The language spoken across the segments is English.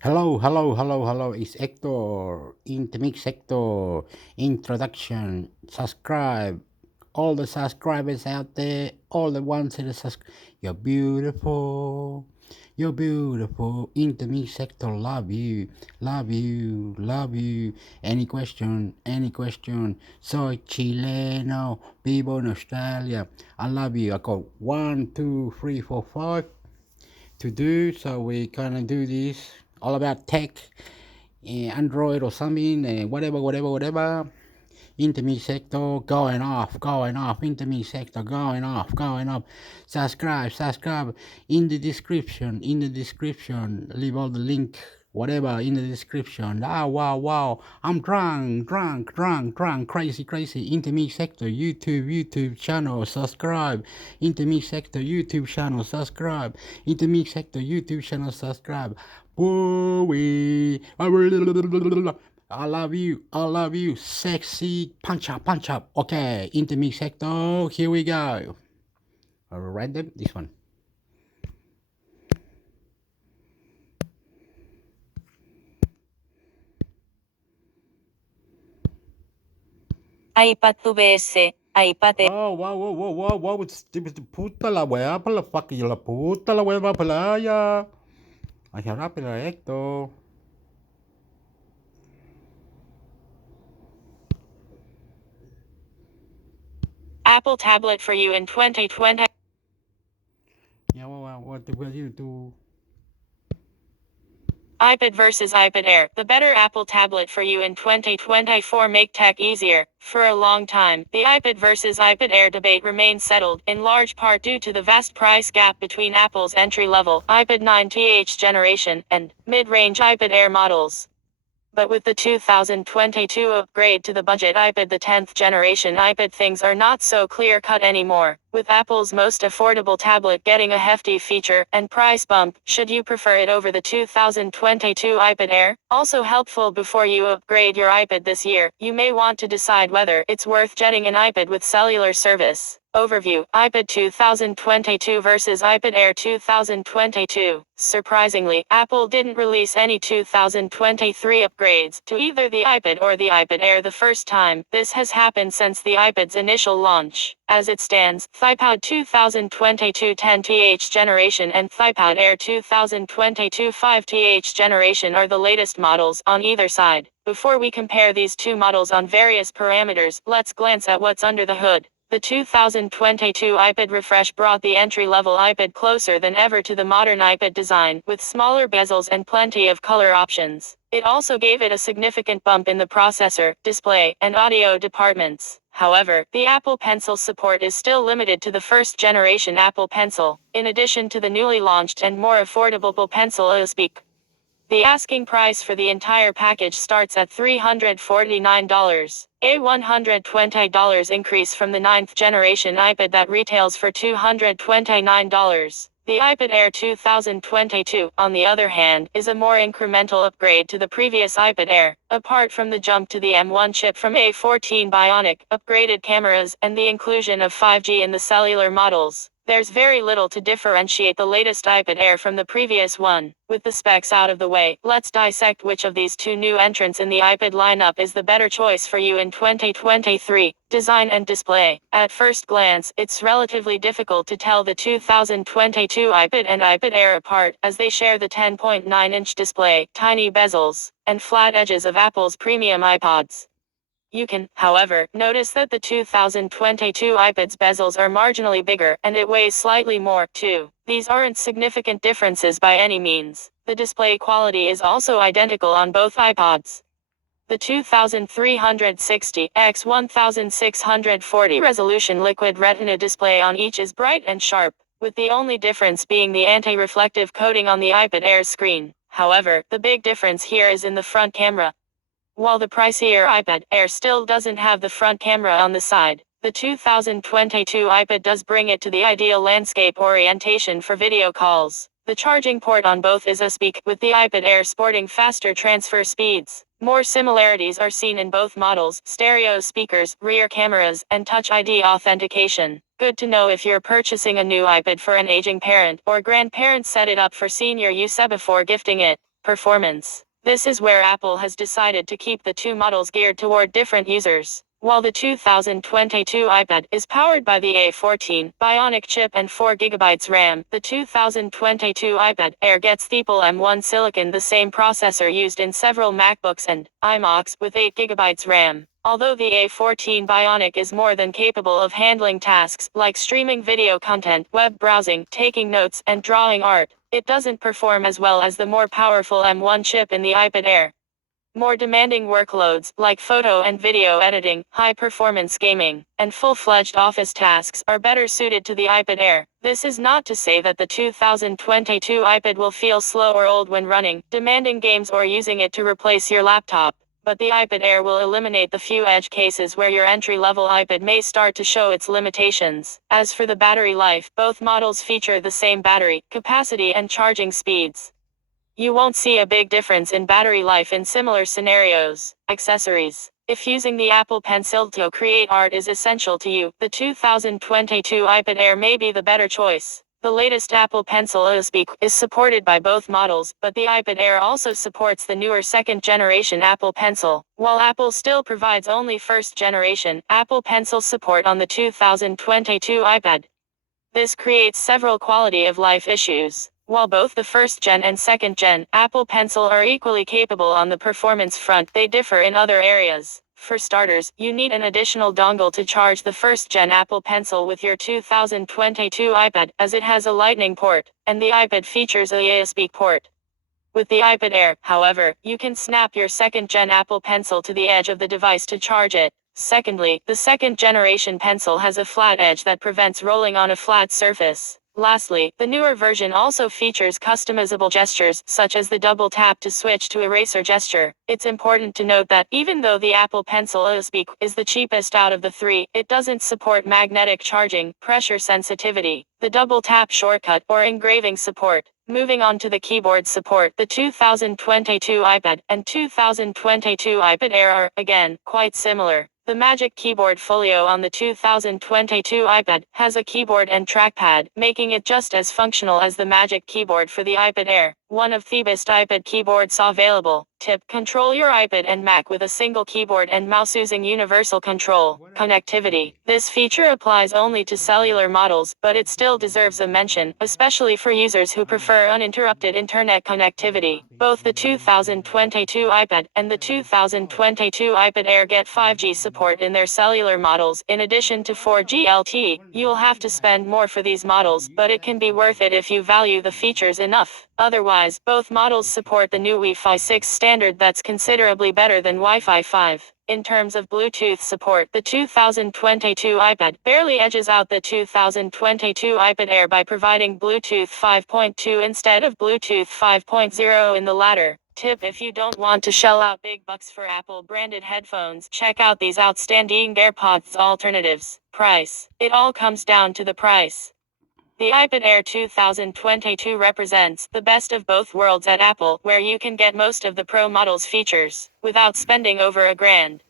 Hello. It's Hector. Intermix Hector. Introduction. Subscribe. All the subscribers out there, all the ones that are subscribe. You're beautiful. You're beautiful. Intermix Hector. Love you. Love you. Love you. Any question? Any question? Soy chileno. Vivo en Australia. I love you. I got 1, 2, 3, 4, 5 to do, so we're gonna do this all about tech, Android or something, whatever. Intermediate sector going off. Intermediate sector going off. Subscribe. In the description. Leave all the link, whatever in the description. Wow. I'm drunk. Crazy. Intermediate sector YouTube channel. Subscribe. Intermediate sector YouTube channel. Subscribe. Intermediate sector YouTube channel. Subscribe. Boy. I love you, sexy, punch up. Okay, intermix sector, here we go. Random, this one. iPad VS, iPad Air. Oh, wow, puta la wea, para la fuck, la puta la wea va para allá. Ay, rápido, Héctor. Apple tablet for you in 2020. Yeah, what will you do? iPad versus iPad Air, the better Apple tablet for you in 2024. Make tech easier. For a long time, the iPad versus iPad Air debate remained settled, in large part due to the vast price gap between Apple's entry-level iPad 9th generation and mid-range iPad Air models. But with the 2022 upgrade to the budget iPad, the 10th generation iPad, things are not so clear-cut anymore, with Apple's most affordable tablet getting a hefty feature and price bump, should you prefer it over the 2022 iPad Air. Also helpful before you upgrade your iPad this year, you may want to decide whether it's worth getting an iPad with cellular service. Overview: iPad 2022 versus iPad Air 2022. Surprisingly, Apple didn't release any 2023 upgrades to either the iPad or the iPad Air the first time. This has happened since the iPad's initial launch. As it stands, iPad 2022 10th generation and iPad Air 2022 5th generation are the latest models on either side. Before we compare these two models on various parameters, let's glance at what's under the hood. The 2022 iPad refresh brought the entry-level iPad closer than ever to the modern iPad design, with smaller bezels and plenty of color options. It also gave it a significant bump in the processor, display, and audio departments. However, the Apple Pencil support is still limited to the first-generation Apple Pencil, in addition to the newly launched and more affordable Pencil USB. The asking price for the entire package starts at $349, a $120 increase from the 9th generation iPad that retails for $229. The iPad Air 2022, on the other hand, is a more incremental upgrade to the previous iPad Air. Apart from the jump to the M1 chip from A14 Bionic, upgraded cameras, and the inclusion of 5G in the cellular models, there's very little to differentiate the latest iPad Air from the previous one. With the specs out of the way, let's dissect which of these two new entrants in the iPad lineup is the better choice for you in 2023. Design and display. At first glance, it's relatively difficult to tell the 2022 iPad and iPad Air apart, as they share the 10.9-inch display, tiny bezels, and flat edges of Apple's premium iPods. You can, however, notice that the 2022 iPad's bezels are marginally bigger, and it weighs slightly more, too. These aren't significant differences by any means. The display quality is also identical on both iPods. The 2360 x 1640 resolution liquid retina display on each is bright and sharp, with the only difference being the anti-reflective coating on the iPad Air's screen. However, the big difference here is in the front camera. While the pricier iPad Air still doesn't have the front camera on the side, the 2022 iPad does bring it to the ideal landscape orientation for video calls. The charging port on both is USB, with the iPad Air sporting faster transfer speeds. More similarities are seen in both models: stereo speakers, rear cameras, and Touch ID authentication. Good to know if you're purchasing a new iPad for an aging parent or grandparent. Set it up for senior use before gifting it. performance. This is where Apple has decided to keep the two models geared toward different users. While the 2022 iPad is powered by the A14 Bionic chip and 4GB RAM, the 2022 iPad Air gets the Apple M1 Silicon, the same processor used in several MacBooks and iMacs, with 8GB RAM. Although the A14 Bionic is more than capable of handling tasks like streaming video content, web browsing, taking notes, and drawing art, it doesn't perform as well as the more powerful M1 chip in the iPad Air. More demanding workloads, like photo and video editing, high-performance gaming, and full-fledged office tasks, are better suited to the iPad Air. This is not to say that the 2022 iPad will feel slow or old when running, demanding games, or using it to replace your laptop. But the iPad Air will eliminate the few edge cases where your entry-level iPad may start to show its limitations. As for the battery life, both models feature the same battery capacity and charging speeds. You won't see a big difference in battery life in similar scenarios. Accessories. If using the Apple Pencil to create art is essential to you, the 2022 iPad Air may be the better choice. The latest Apple Pencil USB is supported by both models, but the iPad Air also supports the newer second-generation Apple Pencil. While Apple still provides only first-generation Apple Pencil support on the 2022 iPad, this creates several quality-of-life issues. While both the first-gen and second-gen Apple Pencil are equally capable on the performance front, they differ in other areas. For starters, you need an additional dongle to charge the first-gen Apple Pencil with your 2022 iPad, as it has a Lightning port, and the iPad features a USB port. With the iPad Air, however, you can snap your second-gen Apple Pencil to the edge of the device to charge it. Secondly, the second-generation Pencil has a flat edge that prevents rolling on a flat surface. Lastly, the newer version also features customizable gestures, such as the double tap to switch to eraser gesture. It's important to note that, even though the Apple Pencil USB is the cheapest out of the three, it doesn't support magnetic charging, pressure sensitivity, the double tap shortcut, or engraving support. Moving on to the keyboard support, the 2022 iPad and 2022 iPad Air are, again, quite similar. The Magic Keyboard Folio on the 2022 iPad has a keyboard and trackpad, making it just as functional as the Magic Keyboard for the iPad Air. One of the best iPad keyboards available. Tip: control your iPad and Mac with a single keyboard and mouse using universal control. Connectivity. This feature applies only to cellular models, but it still deserves a mention, especially for users who prefer uninterrupted internet connectivity. Both the 2022 iPad and the 2022 iPad Air get 5G support in their cellular models. In addition to 4G LTE, you'll have to spend more for these models, but it can be worth it if you value the features enough. Otherwise, both models support the new Wi-Fi 6 standard that's considerably better than Wi-Fi 5. In terms of Bluetooth support, the 2022 iPad barely edges out the 2022 iPad Air by providing Bluetooth 5.2 instead of Bluetooth 5.0 in the latter. Tip: if you don't want to shell out big bucks for Apple-branded headphones, check out these outstanding AirPods alternatives. Price. It all comes down to the price. The iPad Air 2022 represents the best of both worlds at Apple, where you can get most of the Pro model's features without spending over $1,000.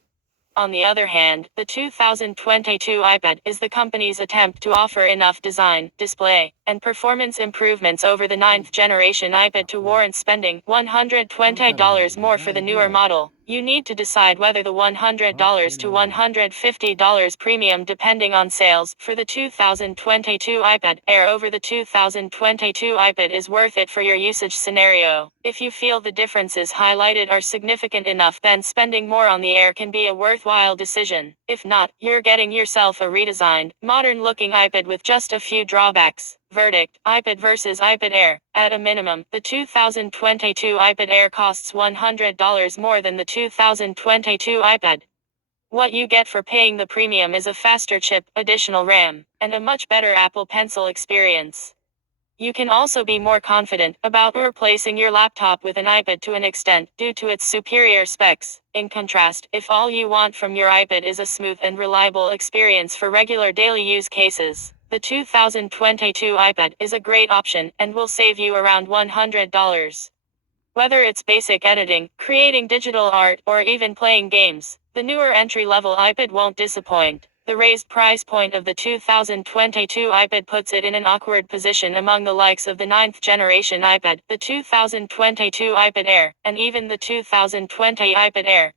On the other hand, the 2022 iPad is the company's attempt to offer enough design, display, and performance improvements over the 9th generation iPad to warrant spending $120 more for the newer model. You need to decide whether the $100 to $150 premium, depending on sales, for the 2022 iPad Air over the 2022 iPad is worth it for your usage scenario. If you feel the differences highlighted are significant enough, then spending more on the Air can be a worthwhile decision. If not, you're getting yourself a redesigned, modern-looking iPad with just a few drawbacks. Verdict: iPad versus iPad Air. At a minimum, the 2022 iPad Air costs $100 more than the 2022 iPad. What you get for paying the premium is a faster chip, additional RAM, and a much better Apple Pencil experience. You can also be more confident about replacing your laptop with an iPad to an extent, due to its superior specs. In contrast, if all you want from your iPad is a smooth and reliable experience for regular daily use cases, the 2022 iPad is a great option and will save you around $100. Whether it's basic editing, creating digital art, or even playing games, the newer entry-level iPad won't disappoint. The raised price point of the 2022 iPad puts it in an awkward position among the likes of the 9th generation iPad, the 2022 iPad Air, and even the 2020 iPad Air.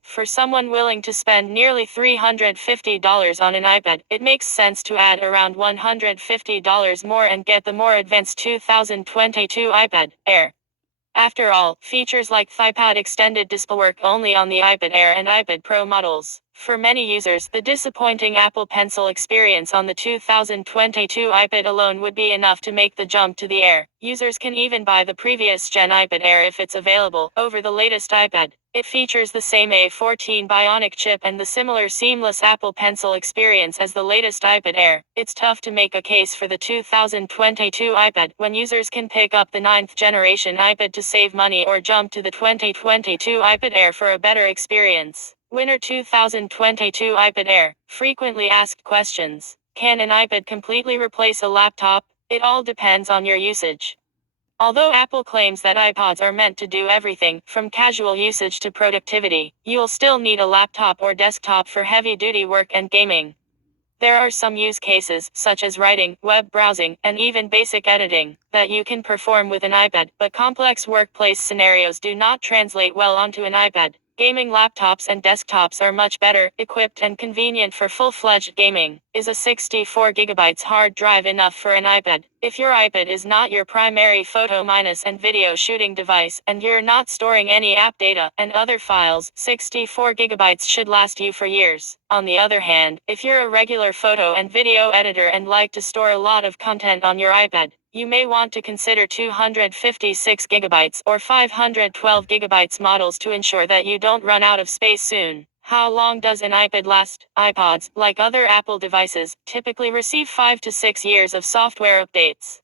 For someone willing to spend nearly $350 on an iPad, it makes sense to add around $150 more and get the more advanced 2022 iPad Air. After all, features like ThighPad extended display work only on the iPad Air and iPad Pro models. For many users, the disappointing Apple Pencil experience on the 2022 iPad alone would be enough to make the jump to the Air. Users can even buy the previous gen iPad Air if it's available, over the latest iPad. It features the same A14 Bionic chip and the similar seamless Apple Pencil experience as the latest iPad Air. It's tough to make a case for the 2022 iPad when users can pick up the 9th generation iPad to save money or jump to the 2022 iPad Air for a better experience. Winner 2022 iPad Air. Frequently asked questions. Can an iPad completely replace a laptop? It all depends on your usage. Although Apple claims that iPods are meant to do everything, from casual usage to productivity, you'll still need a laptop or desktop for heavy-duty work and gaming. There are some use cases, such as writing, web browsing, and even basic editing, that you can perform with an iPad, but complex workplace scenarios do not translate well onto an iPad. Gaming laptops and desktops are much better equipped and convenient for full-fledged gaming. Is a 64GB hard drive enough for an iPad? If your iPad is not your primary photo minus and video shooting device, and you're not storing any app data and other files, 64GB should last you for years. On the other hand, if you're a regular photo and video editor and like to store a lot of content on your iPad, you may want to consider 256GB or 512GB models to ensure that you don't run out of space soon. How long does an iPad last? iPods, like other Apple devices, typically receive 5 to 6 years of software updates.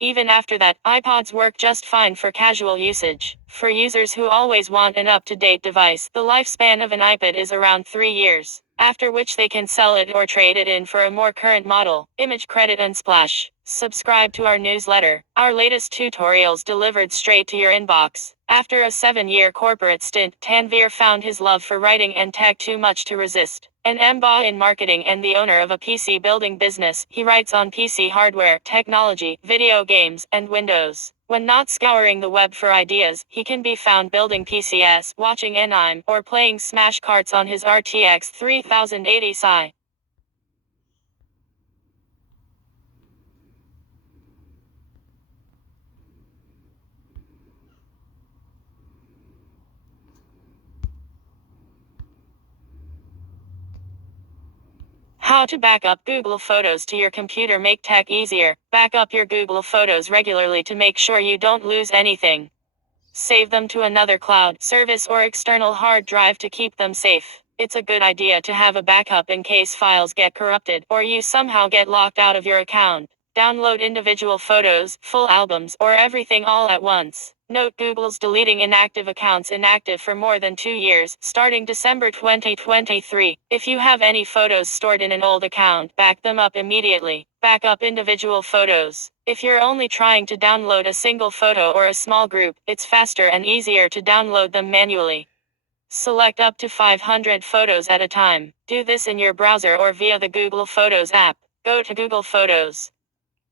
Even after that, iPods work just fine for casual usage. For users who always want an up-to-date device, the lifespan of an iPad is around 3 years, after which they can sell it or trade it in for a more current model. Image Credit Unsplash. Subscribe to our newsletter. Our latest tutorials delivered straight to your inbox. After a 7-year corporate stint, Tanvir found his love for writing and tech too much to resist. An MBA in marketing and the owner of a PC building business, he writes on PC hardware, technology, video games, and Windows. When not scouring the web for ideas, he can be found building PCs, watching anime, or playing Smash Karts on his RTX 3080 Ti. How to back up Google Photos to your computer. Make tech easier. Back up your Google Photos regularly to make sure you don't lose anything. Save them to another cloud service or external hard drive to keep them safe. It's a good idea to have a backup in case files get corrupted or you somehow get locked out of your account. Download individual photos, full albums, or everything all at once. Note Google's deleting inactive accounts inactive for more than 2 years, starting December 2023. If you have any photos stored in an old account, back them up immediately. Back up individual photos. If you're only trying to download a single photo or a small group, it's faster and easier to download them manually. Select up to 500 photos at a time. Do this in your browser or via the Google Photos app. Go to Google Photos.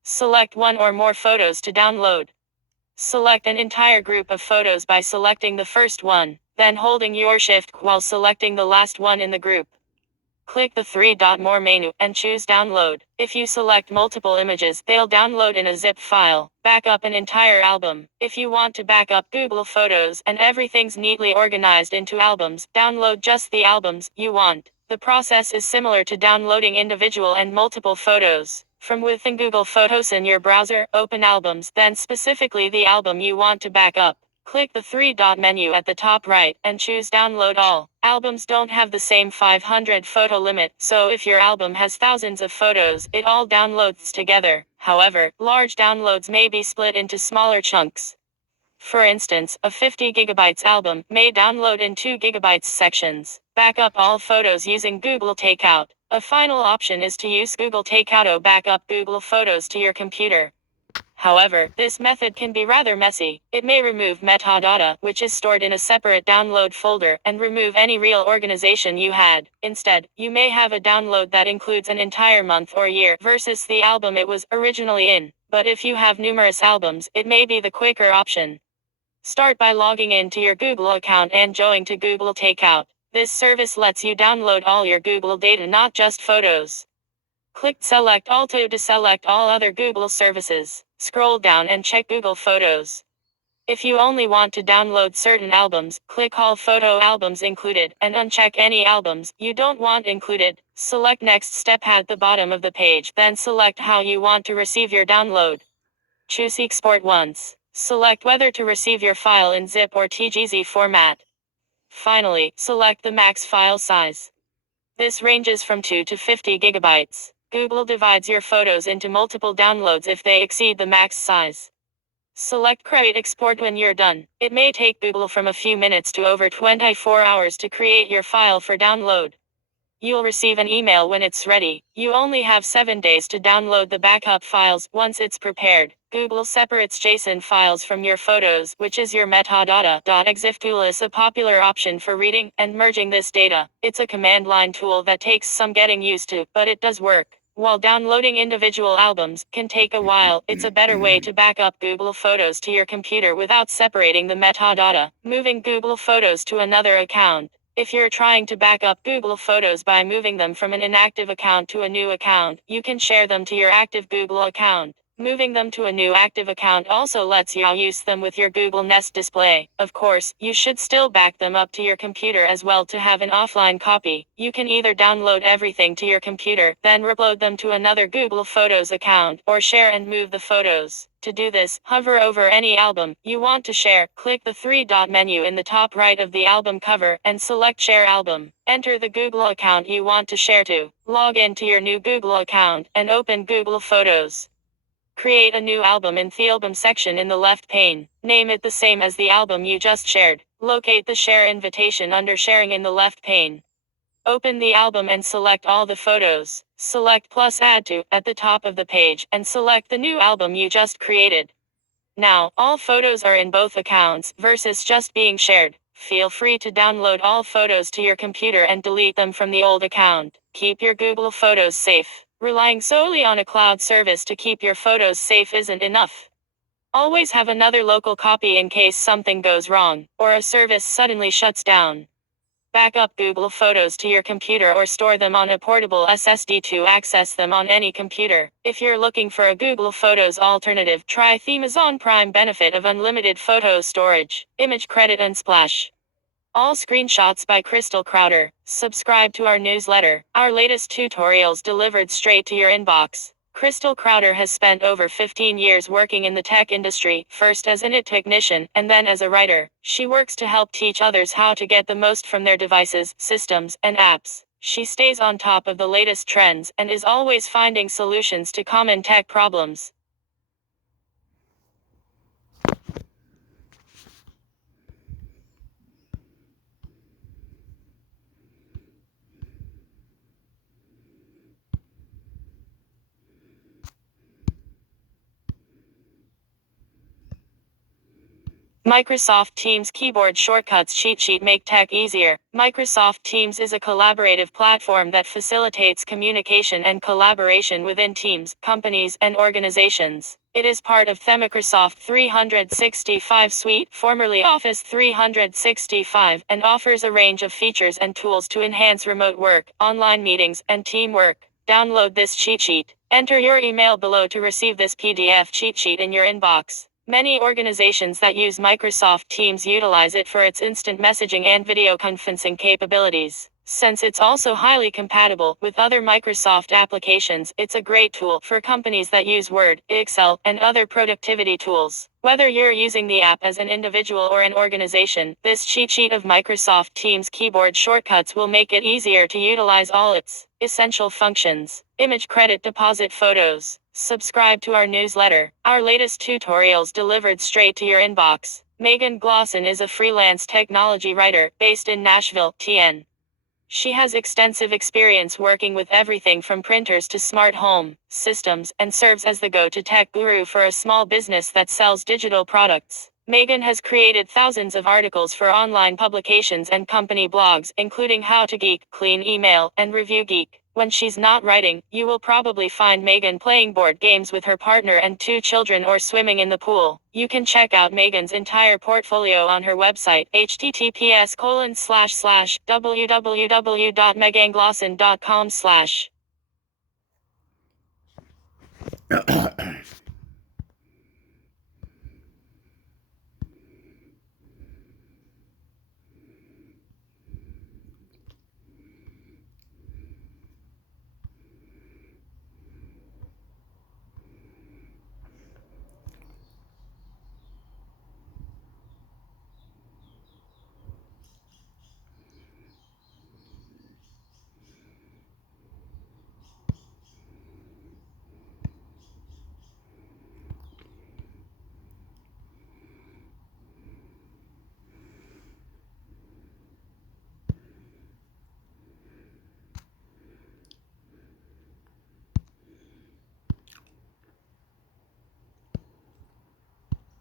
Select one or more photos to download. Select an entire group of photos by selecting the first one, then holding your shift while selecting the last one in the group. Click the 3-dot More menu and choose Download. If you select multiple images, they'll download in a zip file. Back up an entire album. If you want to back up Google Photos and everything's neatly organized into albums, download just the albums you want. The process is similar to downloading individual and multiple photos. From within Google Photos in your browser, open Albums, then specifically the album you want to back up. Click the 3-dot menu at the top right, and choose Download All. Albums don't have the same 500 photo limit, so if your album has thousands of photos, it all downloads together. However, large downloads may be split into smaller chunks. For instance, a 50GB album may download in 2GB sections. Back up all photos using Google Takeout. A final option is to use Google Takeout to back up Google Photos to your computer. However, this method can be rather messy. It may remove metadata, which is stored in a separate download folder, and remove any real organization you had. Instead, you may have a download that includes an entire month or year versus the album it was originally in. But if you have numerous albums, it may be the quicker option. Start by logging in to your Google account and going to Google Takeout. This service lets you download all your Google data, not just photos. Click Select All to deselect all other Google services. Scroll down and check Google Photos. If you only want to download certain albums, click All Photo Albums Included, and uncheck any albums you don't want included. Select Next Step at the bottom of the page, then select how you want to receive your download. Choose Export Once. Select whether to receive your file in zip or TGZ format. Finally, select the max file size. This ranges from 2 to 50 gigabytes. Google divides your photos into multiple downloads if they exceed the max size. Select Create Export when you're done. It may take Google from a few minutes to over 24 hours to create your file for download. You'll receive an email when it's ready. You only have 7 days to download the backup files. Once it's prepared, Google separates JSON files from your photos, which is your metadata. .exif tool is a popular option for reading and merging this data. It's a command line tool that takes some getting used to, but it does work. While downloading individual albums can take a while, it's a better way to back up Google Photos to your computer without separating the metadata. Moving Google Photos to another account. If you're trying to back up Google Photos by moving them from an inactive account to a new account, you can share them to your active Google account. Moving them to a new active account also lets you use them with your Google Nest display. Of course, you should still back them up to your computer as well to have an offline copy. You can either download everything to your computer, then upload them to another Google Photos account, or share and move the photos. To do this, hover over any album you want to share, click the three-dot menu in the top right of the album cover, and select Share Album. Enter the Google account you want to share to. Log in to your new Google account, and open Google Photos. Create a new album in the album section in the left pane. Name it the same as the album you just shared. Locate the share invitation under sharing in the left pane. Open the album and select all the photos. Select plus add to at the top of the page and select the new album you just created. Now, all photos are in both accounts versus just being shared. Feel free to download all photos to your computer and delete them from the old account. Keep your Google Photos safe. Relying solely on a cloud service to keep your photos safe isn't enough. Always have another local copy in case something goes wrong, or a service suddenly shuts down. Back up Google Photos to your computer or store them on a portable SSD to access them on any computer. If you're looking for a Google Photos alternative, try the Amazon Prime benefit of unlimited photo storage, image credit and splash. All screenshots by Crystal Crowder. Subscribe to our newsletter. Our latest tutorials delivered straight to your inbox. Crystal Crowder has spent over 15 years working in the tech industry, first as an IT technician, and then as a writer. She works to help teach others how to get the most from their devices, systems, and apps. She stays on top of the latest trends, and is always finding solutions to common tech problems. Microsoft Teams Keyboard Shortcuts Cheat Sheet make tech easier. Microsoft Teams is a collaborative platform that facilitates communication and collaboration within teams, companies, and organizations. It is part of the Microsoft 365 suite, formerly Office 365, and offers a range of features and tools to enhance remote work, online meetings, and teamwork. Download this cheat sheet. Enter your email below to receive this PDF cheat sheet in your inbox. Many organizations that use Microsoft Teams utilize it for its instant messaging and video conferencing capabilities. Since it's also highly compatible with other Microsoft applications, it's a great tool for companies that use Word, Excel, and other productivity tools. Whether you're using the app as an individual or an organization, this cheat sheet of Microsoft Teams keyboard shortcuts will make it easier to utilize all its essential functions. Image credit deposit photos. Subscribe to our newsletter. Our latest tutorials delivered straight to your inbox. Megan Glosson is a freelance technology writer based in Nashville, TN. She has extensive experience working with everything from printers to smart home systems, and serves as the go-to tech guru for a small business that sells digital products. Megan has created thousands of articles for online publications and company blogs, including How to Geek, Clean Email, and Review Geek. When she's not writing, you will probably find Megan playing board games with her partner and 2 children or swimming in the pool. You can check out Megan's entire portfolio on her website, https://www.meganglosson.com/.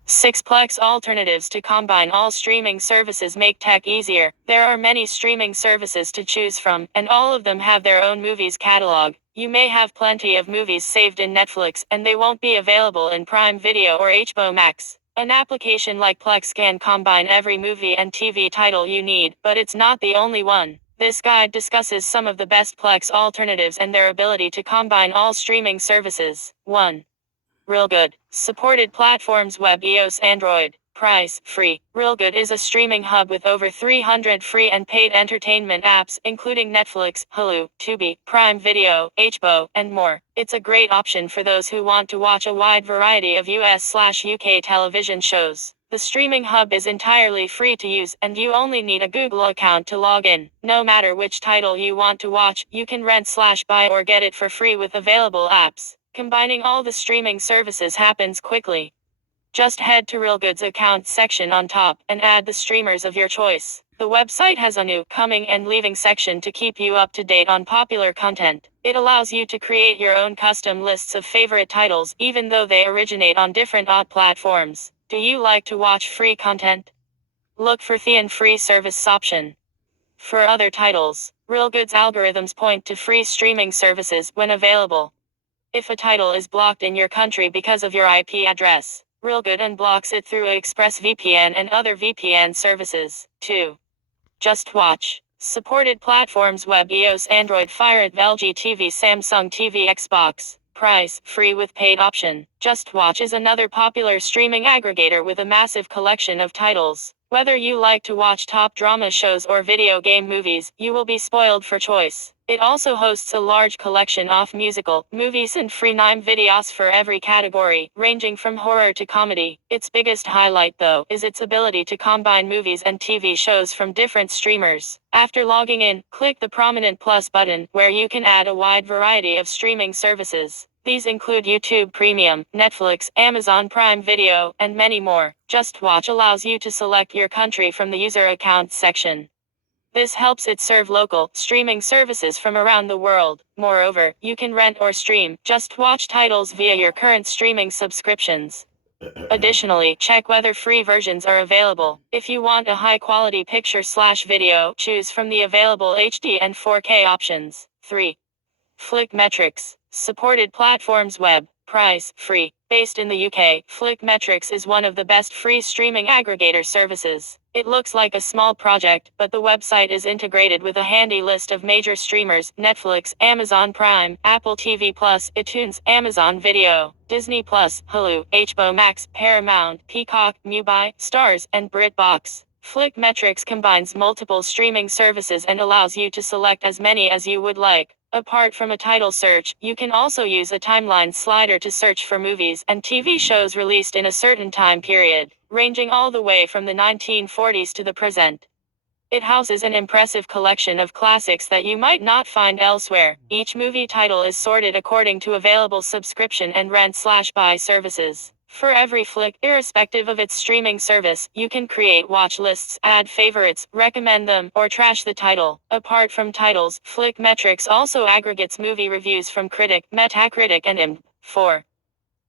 Sixplex alternatives to combine all streaming services make tech easier. There are many streaming services to choose from, and all of them have their own movies catalog. You may have plenty of movies saved in Netflix, and they won't be available in Prime Video or HBO Max. An application like Plex can combine every movie and TV title you need, but it's not the only one. This guide discusses some of the best Plex alternatives and their ability to combine all streaming services. 1. Reelgood. Supported platforms: web, iOS, Android. Price: free. Reelgood is a streaming hub with over 300 free and paid entertainment apps, including Netflix, Hulu, Tubi, Prime Video, HBO, and more. It's a great option for those who want to watch a wide variety of US/UK television shows. The streaming hub is entirely free to use, and you only need a Google account to log in. No matter which title you want to watch, you can rent/buy or get it for free with available apps. Combining all the streaming services happens quickly. Just head to Reelgood's account section on top and add the streamers of your choice. The website has a new coming and leaving section to keep you up to date on popular content. It allows you to create your own custom lists of favorite titles, even though they originate on different platforms. Do you like to watch free content? Look for the free service option. For other titles, Reelgood's algorithms point to free streaming services when available. If a title is blocked in your country because of your IP address, Reelgood unblocks it through ExpressVPN and other VPN services. 2. Just Watch. Supported platforms: web, iOS, Android, Fire, LG TV, Samsung TV, Xbox. Price: free with paid option. Just Watch is another popular streaming aggregator with a massive collection of titles. Whether you like to watch top drama shows or video game movies, you will be spoiled for choice. It also hosts a large collection of musical, movies and free videos for every category, ranging from horror to comedy. Its biggest highlight, though, is its ability to combine movies and TV shows from different streamers. After logging in, click the prominent plus button, where you can add a wide variety of streaming services. These include YouTube Premium, Netflix, Amazon Prime Video, and many more. Just Watch allows you to select your country from the user accounts section. This helps it serve local, streaming services from around the world. Moreover, you can rent or stream Just Watch titles via your current streaming subscriptions. Additionally, check whether free versions are available. If you want a high-quality picture/video, choose from the available HD and 4K options. 3. Flickmetrics. Supported platforms: web. Price: free. Based in the UK, Flickmetrics is one of the best free streaming aggregator services. It looks like a small project, but the website is integrated with a handy list of major streamers: Netflix, Amazon Prime, Apple TV+, iTunes, Amazon Video, Disney+, Hulu, HBO Max, Paramount, Peacock, Mubi, Stars, and BritBox. Flickmetrics combines multiple streaming services and allows you to select as many as you would like. Apart from a title search, you can also use a timeline slider to search for movies and TV shows released in a certain time period, ranging all the way from the 1940s to the present. It houses an impressive collection of classics that you might not find elsewhere. Each movie title is sorted according to available subscription and rent/buy services. For every flick, irrespective of its streaming service, you can create watch lists, add favorites, recommend them, or trash the title. Apart from titles, Flick Metrics also aggregates movie reviews from Critic, Metacritic, and IMDb. 4.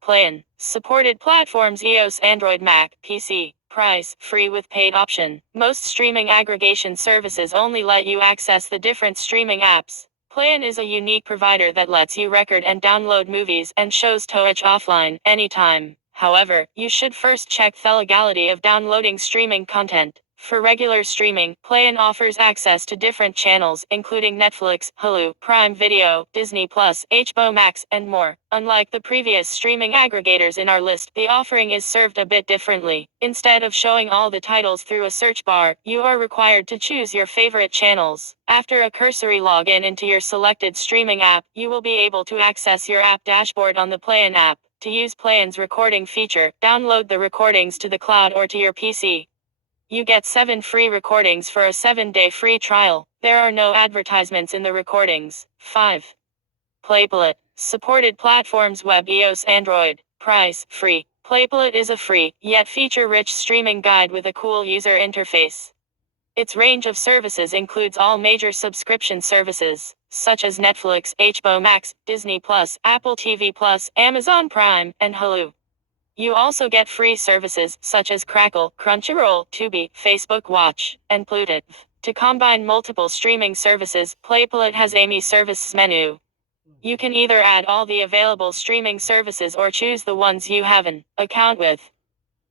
Play-in. Supported platforms: iOS, Android, Mac, PC. Price: free with paid option. Most streaming aggregation services only let you access the different streaming apps. Play-in is a unique provider that lets you record and download movies and shows to watch offline, anytime. However, you should first check the legality of downloading streaming content. For regular streaming, Play-in offers access to different channels, including Netflix, Hulu, Prime Video, Disney+, HBO Max, and more. Unlike the previous streaming aggregators in our list, the offering is served a bit differently. Instead of showing all the titles through a search bar, you are required to choose your favorite channels. After a cursory login into your selected streaming app, you will be able to access your app dashboard on the Play-in app. To use Play-in's recording feature, download the recordings to the cloud or to your PC. You get 7 free recordings for a 7-day free trial. There are no advertisements in the recordings. 5. PlayPilot. Supported platforms: web, iOS, Android. Price: free. PlayPilot is a free, yet feature-rich streaming guide with a cool user interface. Its range of services includes all major subscription services, such as Netflix, HBO Max, Disney+, Apple TV+, Amazon Prime, and Hulu. You also get free services such as Crackle, Crunchyroll, Tubi, Facebook Watch, and Pluto. To combine multiple streaming services, PlayPilot has a Me Services menu. You can either add all the available streaming services or choose the ones you have an account with.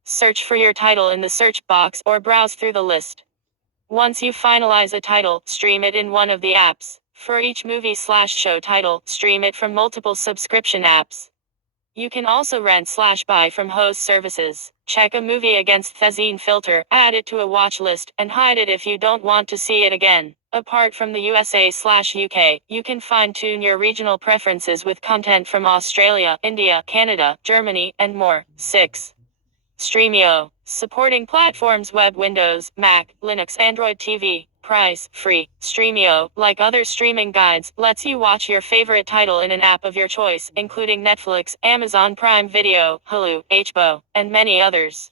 Search for your title in the search box or browse through the list. Once you finalize a title, stream it in one of the apps. For each movie/show title, stream it from multiple subscription apps. You can also rent/buy from host services. Check a movie against the Zine filter, add it to a watch list, and hide it if you don't want to see it again. Apart from the USA/UK, you can fine-tune your regional preferences with content from Australia, India, Canada, Germany, and more. 6. Streamio. Supporting platforms: web, Windows, Mac, Linux, Android TV. Price: free. Streamio, like other streaming guides, lets you watch your favorite title in an app of your choice, including Netflix, Amazon Prime Video, Hulu, HBO, and many others.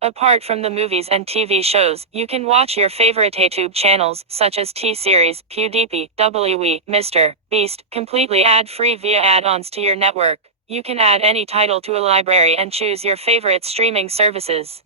Apart from the movies and TV shows, you can watch your favorite YouTube channels, such as T-Series, PewDiePie, WE, Mr. Beast, completely ad-free via add-ons to your network. You can add any title to a library and choose your favorite streaming services.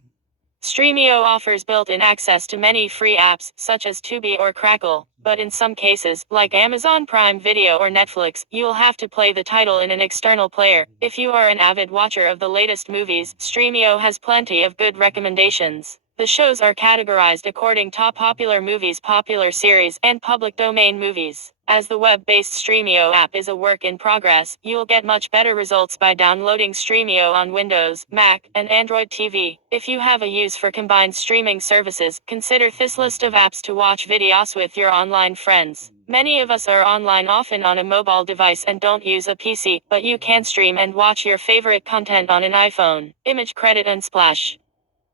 Streamio offers built-in access to many free apps, such as Tubi or Crackle, but in some cases, like Amazon Prime Video or Netflix, you'll have to play the title in an external player. If you are an avid watcher of the latest movies, Streamio has plenty of good recommendations. The shows are categorized according to popular movies, popular series, and public domain movies. As the web-based Streamio app is a work in progress, you'll get much better results by downloading Streamio on Windows, Mac, and Android TV. If you have a use for combined streaming services, consider this list of apps to watch videos with your online friends. Many of us are online often on a mobile device and don't use a PC, but you can stream and watch your favorite content on an iPhone. Image Credit Unsplash.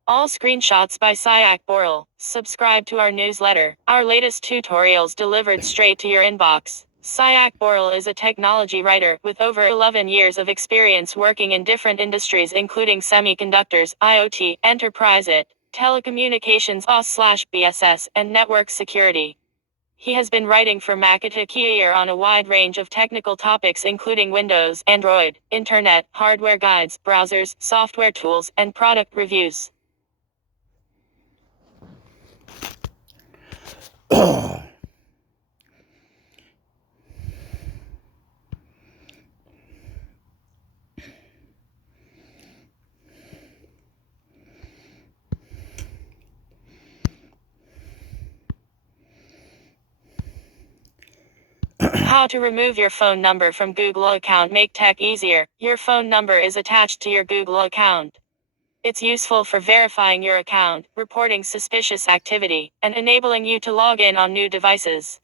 All screenshots by Sayak Boral. Subscribe to our newsletter. Our latest tutorials delivered straight to your inbox. Sayak Boral is a technology writer with over 11 years of experience working in different industries including semiconductors, IoT, enterprise IT, telecommunications, OS/BSS, and network security. He has been writing for Macatakia on a wide range of technical topics including Windows, Android, Internet, hardware guides, browsers, software tools, and product reviews. How to remove your phone number from Google account. Make tech easier. Your phone number is attached to your Google account. It's useful for verifying your account, reporting suspicious activity, and enabling you to log in on new devices.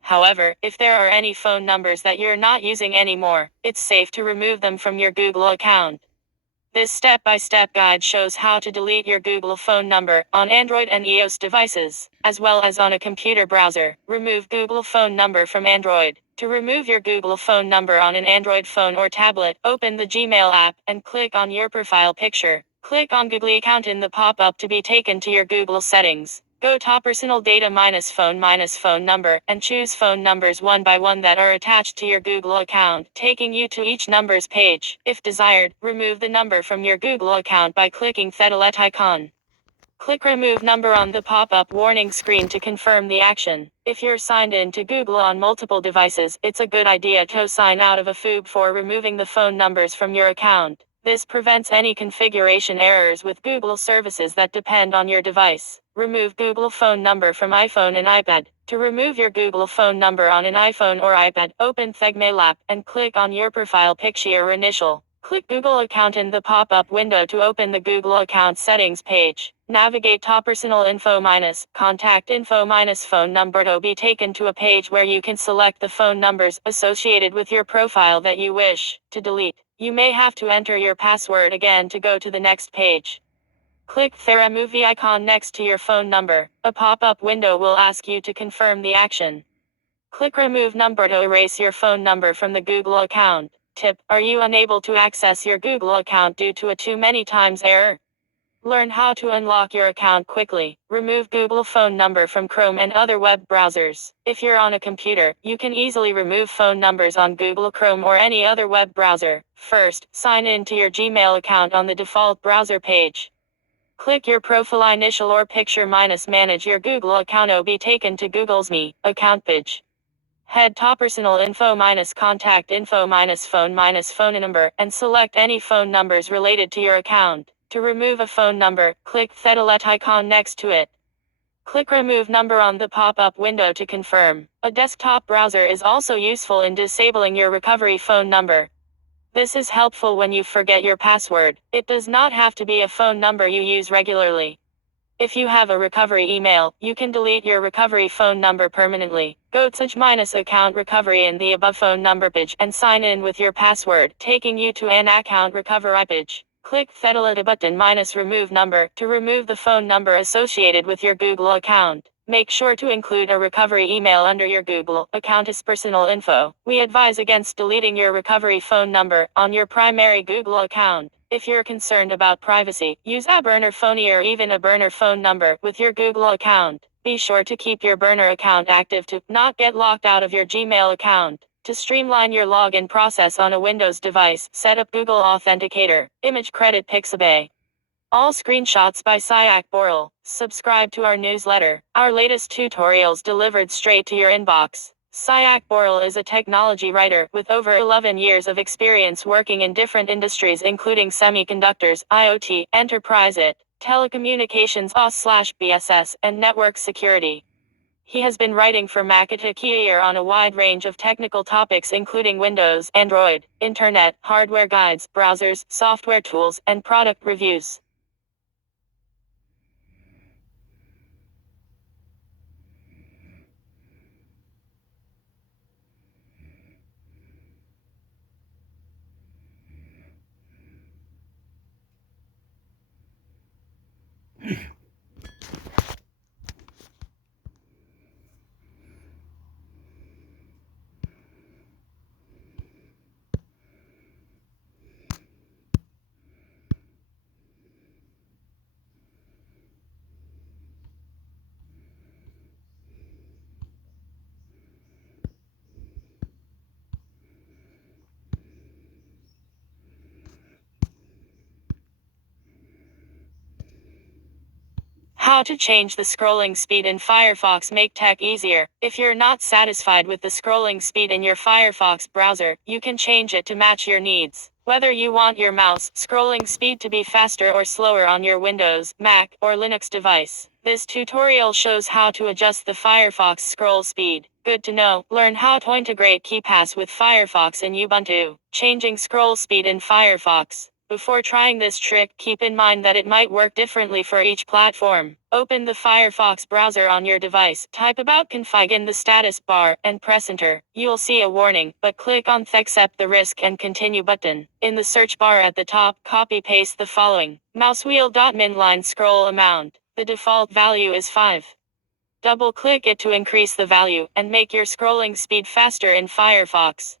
However, if there are any phone numbers that you're not using anymore, it's safe to remove them from your Google account. This step-by-step guide shows how to delete your Google phone number on Android and iOS devices, as well as on a computer browser. Remove Google phone number from Android. To remove your Google phone number on an Android phone or tablet, open the Gmail app and click on your profile picture. Click on Google account in the pop-up to be taken to your Google settings. Go to personal data -phone number and choose phone numbers one by one that are attached to your Google account, taking you to each number's page. If desired, remove the number from your Google account by clicking the delete icon. Click Remove Number on the pop-up warning screen to confirm the action. If you're signed in to Google on multiple devices, it's a good idea to sign out of a FUB for removing the phone numbers from your account. This prevents any configuration errors with Google services that depend on your device. Remove Google phone number from iPhone and iPad. To remove your Google phone number on an iPhone or iPad, open the Gmail app and click on your profile picture or initial. Click Google account in the pop-up window to open the Google account settings page. Navigate to personal info contact info phone number to be taken to a page where you can select the phone numbers associated with your profile that you wish to delete. You may have to enter your password again to go to the next page. Click the remove icon next to your phone number. A pop-up window will ask you to confirm the action. Click Remove Number to erase your phone number from the Google account. Tip: are you unable to access your Google account due to a too many times error? Learn how to unlock your account quickly. Remove Google phone number from Chrome and other web browsers. If you're on a computer, you can easily remove phone numbers on Google Chrome or any other web browser. First, sign in to your Gmail account on the default browser page. Click your profile initial or picture manage your Google account to be taken to Google's Me account page. Head to personal info contact info phone number and select any phone numbers related to your account. To remove a phone number, click the delete icon next to it. Click Remove Number on the pop-up window to confirm. A desktop browser is also useful in disabling your recovery phone number. This is helpful when you forget your password. It does not have to be a phone number you use regularly. If you have a recovery email, you can delete your recovery phone number permanently. Go to account recovery in the above phone number page and sign in with your password, taking you to an account recovery page. Click the delete button remove number to remove the phone number associated with your Google account. Make sure to include a recovery email under your Google account as personal info. We advise against deleting your recovery phone number on your primary Google account. If you're concerned about privacy, use a burner phone or even a burner phone number with your Google account. Be sure to keep your burner account active to not get locked out of your Gmail account. To streamline your login process on a Windows device, set up Google Authenticator. Image credit Pixabay. All screenshots by Sayak Boral. Subscribe to our newsletter. Our latest tutorials delivered straight to your inbox. Sayak Boral is a technology writer with over 11 years of experience working in different industries including semiconductors, IoT, enterprise IT, telecommunications OS/BSS, and network security. He has been writing for Macatakia on a wide range of technical topics including Windows, Android, Internet, hardware guides, browsers, software tools, and product reviews. How to change the scrolling speed in Firefox. Make tech easier. If you're not satisfied with the scrolling speed in your Firefox browser, you can change it to match your needs. Whether you want your mouse scrolling speed to be faster or slower on your Windows, Mac, or Linux device, this tutorial shows how to adjust the Firefox scroll speed. Good to know. Learn how to integrate KeePass with Firefox in Ubuntu. Changing scroll speed in Firefox. Before trying this trick, keep in mind that it might work differently for each platform. Open the Firefox browser on your device, type about config in the status bar, and press enter. You'll see a warning, but click on the accept the risk and continue button. In the search bar at the top, copy-paste the following. Mousewheel.min line scroll amount. The default value is 5. Double-click it to increase the value, and make your scrolling speed faster in Firefox.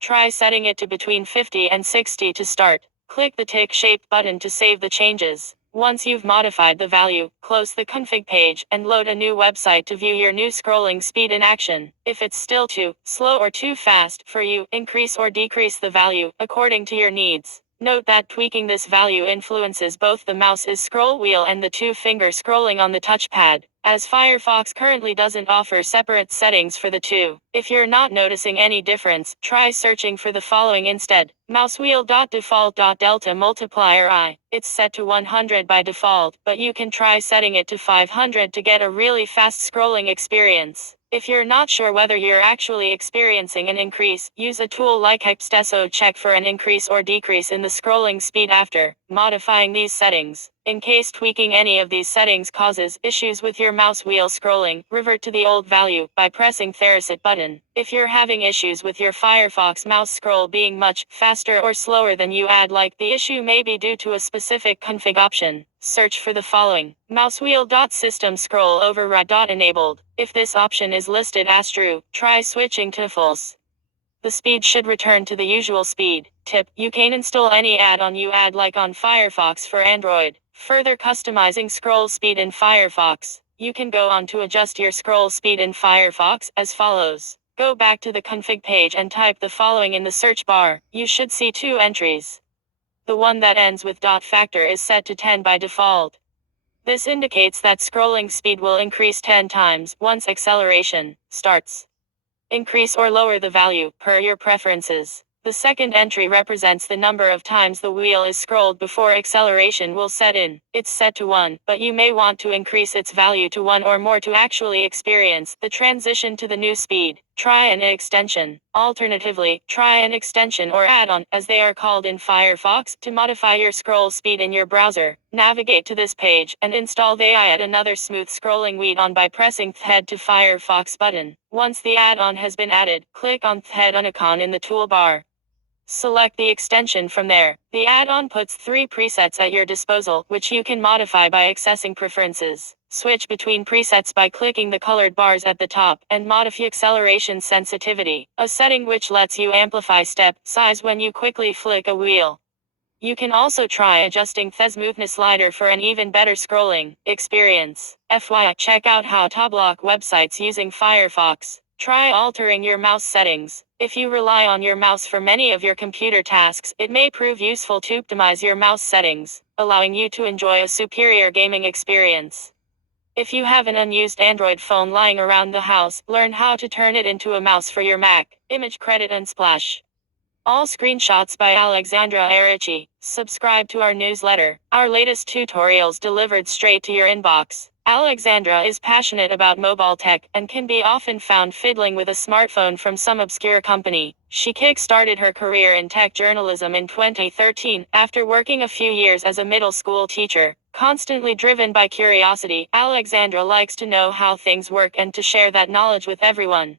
Try setting it to between 50 and 60 to start. Click the tick-shaped button to save the changes. Once you've modified the value, close the config page, and load a new website to view your new scrolling speed in action. If it's still too slow or too fast for you, increase or decrease the value, according to your needs. Note that tweaking this value influences both the mouse's scroll wheel and the two-finger scrolling on the touchpad, as Firefox currently doesn't offer separate settings for the two. If you're not noticing any difference, try searching for the following instead. Mousewheel.default.delta multiplier I. It's set to 100 by default, but you can try setting it to 500 to get a really fast scrolling experience. If you're not sure whether you're actually experiencing an increase, use a tool like hector to check for an increase or decrease in the scrolling speed after modifying these settings. In case tweaking any of these settings causes issues with your mouse wheel scrolling, revert to the old value by pressing the reset button. If you're having issues with your Firefox mouse scroll being much faster or slower than you add, like the issue may be due to a specific config option, search for the following. Mousewheel.system scroll override enabled. If this option is listed as true, try switching to false. The speed should return to the usual speed. Tip: you can install any add-on you add, like on Firefox for Android. Further customizing scroll speed in Firefox. You can go on to adjust your scroll speed in Firefox as follows. Go back to the config page and type the following in the search bar. You should see two entries. The one that ends with .factor is set to 10 by default. This indicates that scrolling speed will increase 10 times once acceleration starts. Increase or lower the value, per your preferences. The second entry represents the number of times the wheel is scrolled before acceleration will set in. It's set to 1, but you may want to increase its value to 1 or more to actually experience the transition to the new speed. Try an extension. Alternatively, try an extension or add-on, as they are called in Firefox, to modify your scroll speed in your browser. Navigate to this page, and install the add another smooth scrolling add-on by pressing the Head to Firefox button. Once the add-on has been added, click on the Head icon in the toolbar. Select the extension from there. The add-on puts 3 presets at your disposal, which you can modify by accessing preferences. Switch between presets by clicking the colored bars at the top, and modify acceleration sensitivity, a setting which lets you amplify step size when you quickly flick a wheel. You can also try adjusting the smoothness slider for an even better scrolling experience. FYI, check out how to block websites using Firefox. Try altering your mouse settings. If you rely on your mouse for many of your computer tasks, it may prove useful to optimize your mouse settings, allowing you to enjoy a superior gaming experience. If you have an unused Android phone lying around the house, learn how to turn it into a mouse for your Mac. Image credit and splash. All screenshots by Alexandra Erici. Subscribe to our newsletter. Our latest tutorials delivered straight to your inbox. Alexandra is passionate about mobile tech, and can be often found fiddling with a smartphone from some obscure company. She kick-started her career in tech journalism in 2013, after working a few years as a middle school teacher. Constantly driven by curiosity, Alexandra likes to know how things work and to share that knowledge with everyone.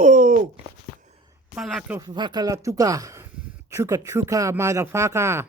Oh, palaka, chuka, motherfucker.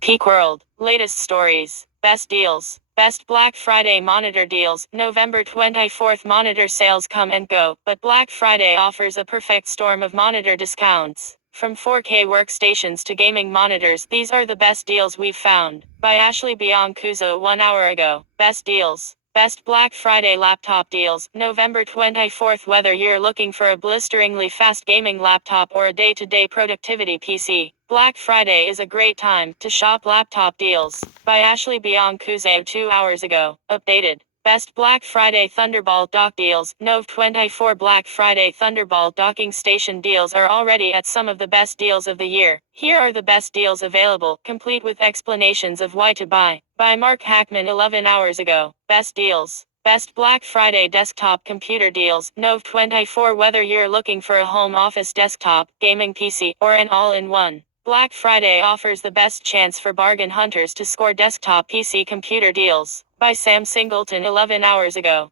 Peak World, latest stories, best deals, best Black Friday monitor deals. November 24th monitor sales come and go, but Black Friday offers a perfect storm of monitor discounts. From 4K workstations to gaming monitors, these are the best deals we've found. By Ashley Biancuso 1 hour ago. Best deals. Best Black Friday laptop deals, November 24th. Whether you're looking for a blisteringly fast gaming laptop or a day-to-day productivity PC, Black Friday is a great time to shop laptop deals. By Ashley Biancuso 2 hours ago. Updated. Best Black Friday Thunderbolt dock deals. Nov 24 Black Friday Thunderbolt docking station deals are already at some of the best deals of the year. Here are the best deals available, complete with explanations of why to buy. By Mark Hackman 11 hours ago. Best deals. Best Black Friday desktop computer deals. Nov 24 Whether you're looking for a home office desktop, gaming PC, or an all-in-one, Black Friday offers the best chance for bargain hunters to score desktop PC computer deals. By Sam Singleton 11 hours ago.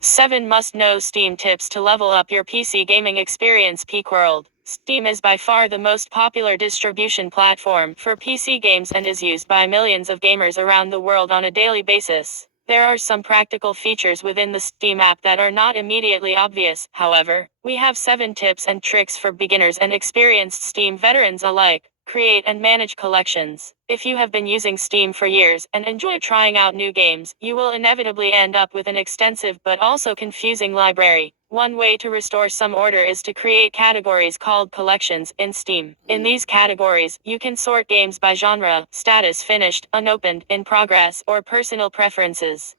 Seven must-know Steam tips to level up your PC gaming experience. Peak World. Steam is by far the most popular distribution platform for PC games and is used by millions of gamers around the world on a daily basis. There are some practical features within the Steam app that are not immediately obvious. However, we have 7 tips and tricks for beginners and experienced Steam veterans alike. Create and manage collections. If you have been using Steam for years and enjoy trying out new games, you will inevitably end up with an extensive but also confusing library. One way to restore some order is to create categories called collections in Steam. In these categories, you can sort games by genre, status finished, unopened, in progress, or personal preferences.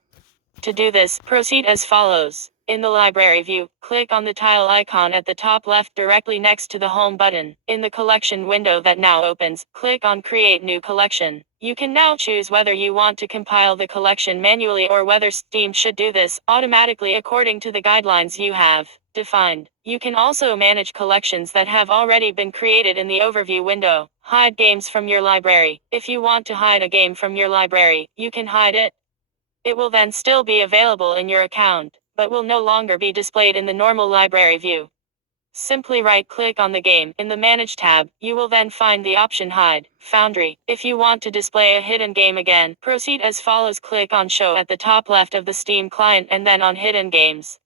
To do this, proceed as follows. In the library view, click on the tile icon at the top left directly next to the home button. In the collection window that now opens, click on Create New Collection. You can now choose whether you want to compile the collection manually or whether Steam should do this automatically according to the guidelines you have defined. You can also manage collections that have already been created in the overview window. Hide games from your library. If you want to hide a game from your library, you can hide it. It will then still be available in your account, but will no longer be displayed in the normal library view. Simply right-click on the game. In the Manage tab, you will then find the option Hide Foundry. If you want to display a hidden game again, proceed as follows. Click on Show at the top left of the Steam client and then on Hidden Games.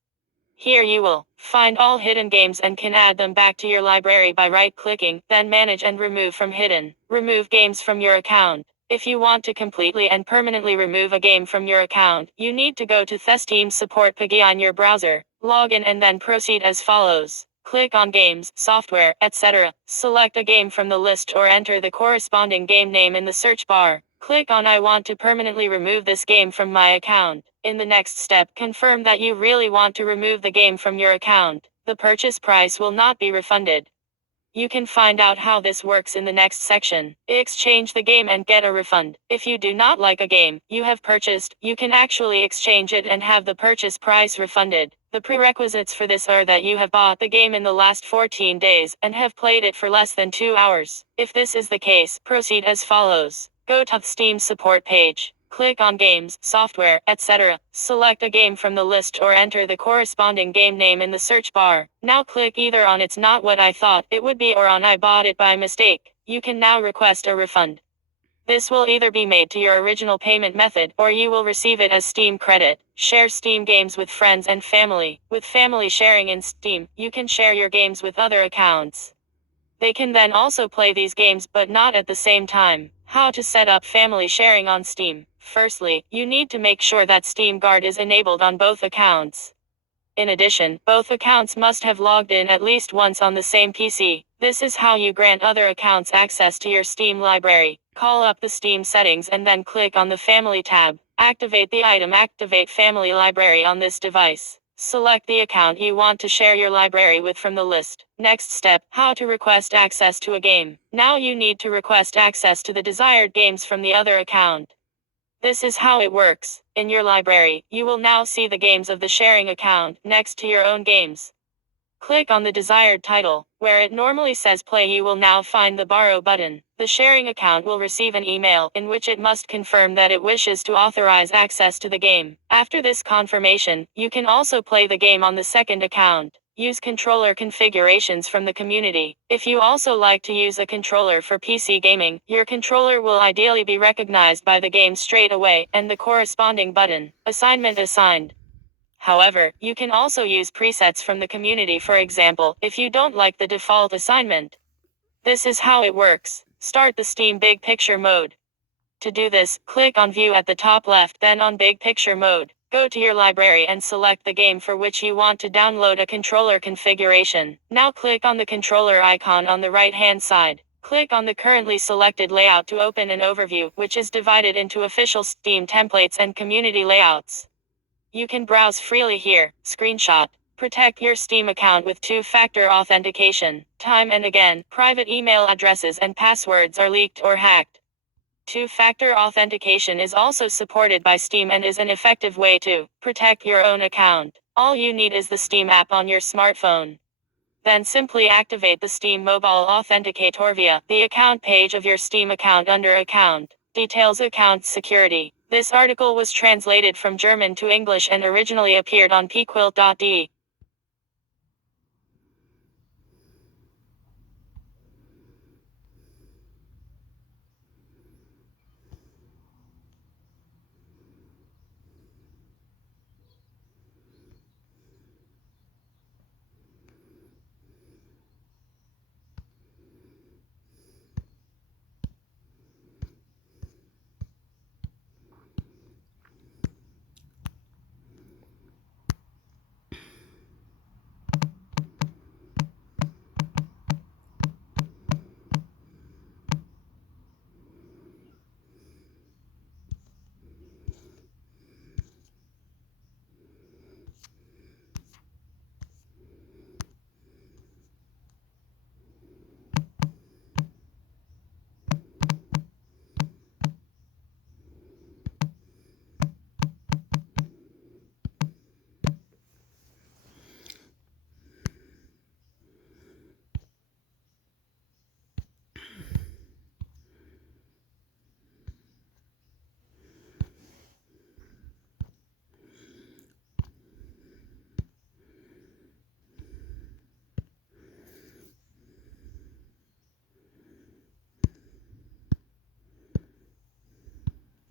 Here you will find all hidden games and can add them back to your library by right-clicking, then Manage and Remove from Hidden. Remove games from your account. If you want to completely and permanently remove a game from your account, you need to go to the Steam support page on your browser, log in and then proceed as follows. Click on Games, Software, etc. Select a game from the list or enter the corresponding game name in the search bar. Click on I want to permanently remove this game from my account. In the next step, confirm that you really want to remove the game from your account. The purchase price will not be refunded. You can find out how this works in the next section. Exchange the game and get a refund. If you do not like a game you have purchased, you can actually exchange it and have the purchase price refunded. The prerequisites for this are that you have bought the game in the last 14 days and have played it for less than 2 hours. If this is the case, proceed as follows. Go to the Steam support page. Click on Games, Software, etc. Select a game from the list or enter the corresponding game name in the search bar. Now click either on It's not what I thought it would be or on I bought it by mistake. You can now request a refund. This will either be made to your original payment method or you will receive it as Steam credit. Share Steam games with friends and family. With family sharing in Steam, you can share your games with other accounts. They can then also play these games but not at the same time. How to set up family sharing on Steam. Firstly, you need to make sure that Steam Guard is enabled on both accounts. In addition, both accounts must have logged in at least once on the same PC. This is how you grant other accounts access to your Steam library. Call up the Steam settings and then click on the Family tab. Activate the item Activate Family Library on this device. Select the account you want to share your library with from the list. Next step, how to request access to a game. Now you need to request access to the desired games from the other account. This is how it works. In your library, you will now see the games of the sharing account next to your own games. Click on the desired title. Where it normally says play, you will now find the borrow button. The sharing account will receive an email in which it must confirm that it wishes to authorize access to the game. After this confirmation, you can also play the game on the second account. Use controller configurations from the community. If you also like to use a controller for PC gaming, your controller will ideally be recognized by the game straight away, and the corresponding button. Assignment assigned. However, you can also use presets from the community, for example, if you don't like the default assignment. This is how it works. Start the Steam Big Picture mode. To do this, click on View at the top left, then on Big Picture mode. Go to your library and select the game for which you want to download a controller configuration. Now click on the controller icon on the right-hand side. Click on the currently selected layout to open an overview, which is divided into official Steam templates and community layouts. You can browse freely here. Screenshot. Protect your Steam account with two-factor authentication. Time and again, private email addresses and passwords are leaked or hacked. Two-factor authentication is also supported by Steam and is an effective way to protect your own account. All you need is the Steam app on your smartphone. Then simply activate the Steam Mobile Authenticator via the account page of your Steam account under Account Details Account Security. This article was translated from German to English and originally appeared on pquilt.de.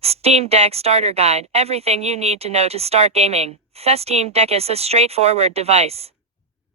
Steam Deck Starter Guide. Everything you need to know to start gaming. The Steam Deck is a straightforward device.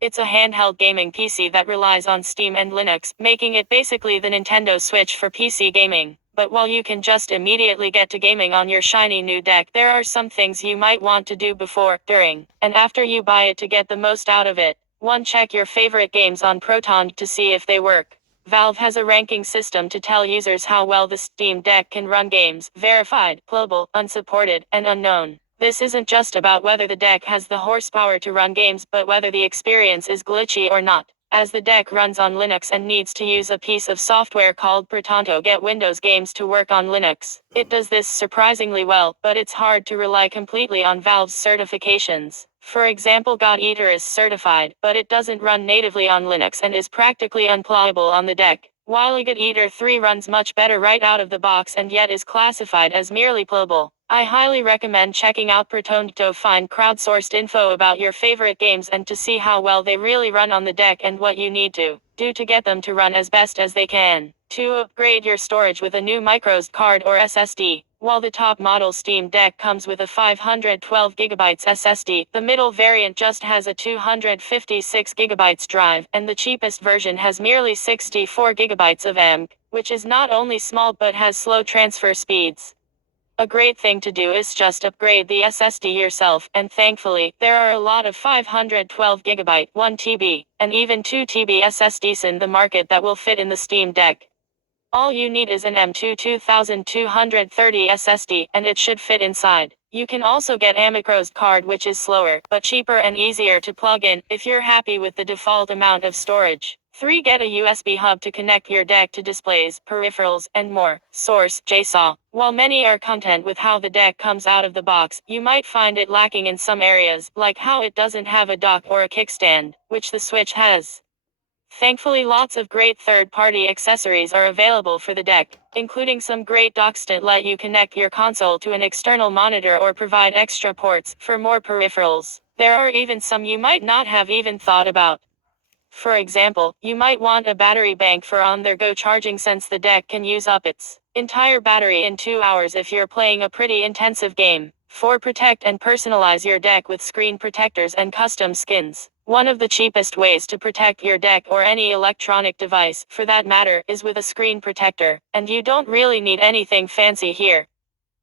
It's a handheld gaming PC that relies on Steam and Linux, making it basically the Nintendo Switch for PC gaming. But while you can just immediately get to gaming on your shiny new deck, there are some things you might want to do before, during, and after you buy it to get the most out of it. 1. Check your favorite games on Proton to see if they work. Valve has a ranking system to tell users how well the Steam Deck can run games: verified, global, unsupported, and unknown. This isn't just about whether the deck has the horsepower to run games, but whether the experience is glitchy or not. As the deck runs on Linux and needs to use a piece of software called Proton to get Windows games to work on Linux. It does this surprisingly well, but it's hard to rely completely on Valve's certifications. For example, God Eater is certified, but it doesn't run natively on Linux and is practically unplayable on the deck. While God Eater 3 runs much better right out of the box and yet is classified as merely playable. I highly recommend checking out Proton to find crowdsourced info about your favorite games and to see how well they really run on the deck and what you need to do to get them to run as best as they can. 2. Upgrade your storage with a new microSD card or SSD. While the top model Steam Deck comes with a 512GB SSD, the middle variant just has a 256GB drive, and the cheapest version has merely 64GB of M, which is not only small but has slow transfer speeds. A great thing to do is just upgrade the SSD yourself, and thankfully, there are a lot of 512GB, 1TB, and even 2TB SSDs in the market that will fit in the Steam Deck. All you need is an M2 2230 SSD, and it should fit inside. You can also get a microSD card, which is slower, but cheaper and easier to plug in, if you're happy with the default amount of storage. 3. Get a USB hub to connect your deck to displays, peripherals, and more. Source, JSAW. While many are content with how the deck comes out of the box, you might find it lacking in some areas, like how it doesn't have a dock or a kickstand, which the Switch has. Thankfully, lots of great third-party accessories are available for the deck, including some great docks that let you connect your console to an external monitor or provide extra ports for more peripherals. There are even some you might not have even thought about. For example, you might want a battery bank for on-the-go charging, since the deck can use up its entire battery in 2 hours if you're playing a pretty intensive game. 4. Protect and personalize your deck with screen protectors and custom skins. One of the cheapest ways to protect your deck, or any electronic device, for that matter, is with a screen protector, and you don't really need anything fancy here.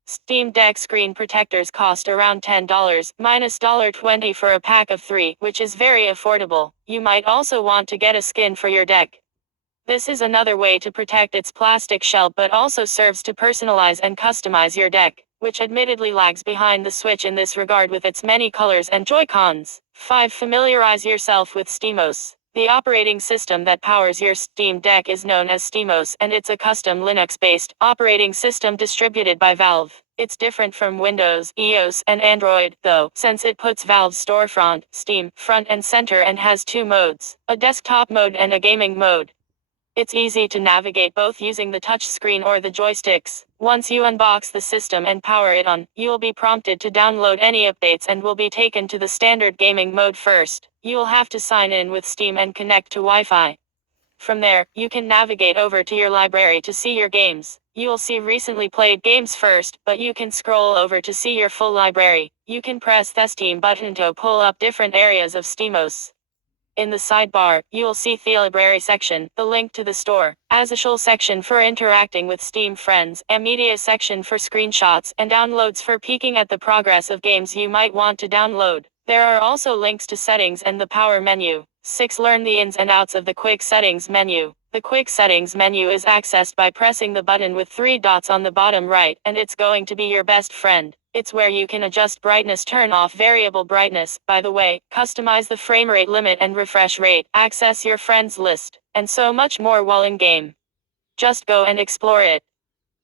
Steam Deck screen protectors cost around $10 minus $20 for a pack of 3, which is very affordable. You might also want to get a skin for your deck. This is another way to protect its plastic shell, but also serves to personalize and customize your deck, which admittedly lags behind the Switch in this regard with its many colors and Joy-Cons. 5. Familiarize yourself with SteamOS. The operating system that powers your Steam Deck is known as SteamOS, and it's a custom Linux-based operating system distributed by Valve. It's different from Windows, iOS, and Android, though, since it puts Valve's storefront, Steam, front and center, and has 2 modes, a desktop mode and a gaming mode. It's easy to navigate both using the touch screen or the joysticks. Once you unbox the system and power it on, you'll be prompted to download any updates and will be taken to the standard gaming mode first. You'll have to sign in with Steam and connect to Wi-Fi. From there, you can navigate over to your library to see your games. You'll see recently played games first, but you can scroll over to see your full library. You can press the Steam button to pull up different areas of SteamOS. In the sidebar, you'll see the library section, the link to the store, a social section for interacting with Steam friends, a media section for screenshots and downloads for peeking at the progress of games you might want to download. There are also links to settings and the power menu. 6. Learn the ins and outs of the quick settings menu. The quick settings menu is accessed by pressing the button with 3 dots on the bottom right, and it's going to be your best friend. It's where you can adjust brightness, turn off variable brightness, by the way, customize the frame rate limit and refresh rate, access your friends list, and so much more while in game. Just go and explore it.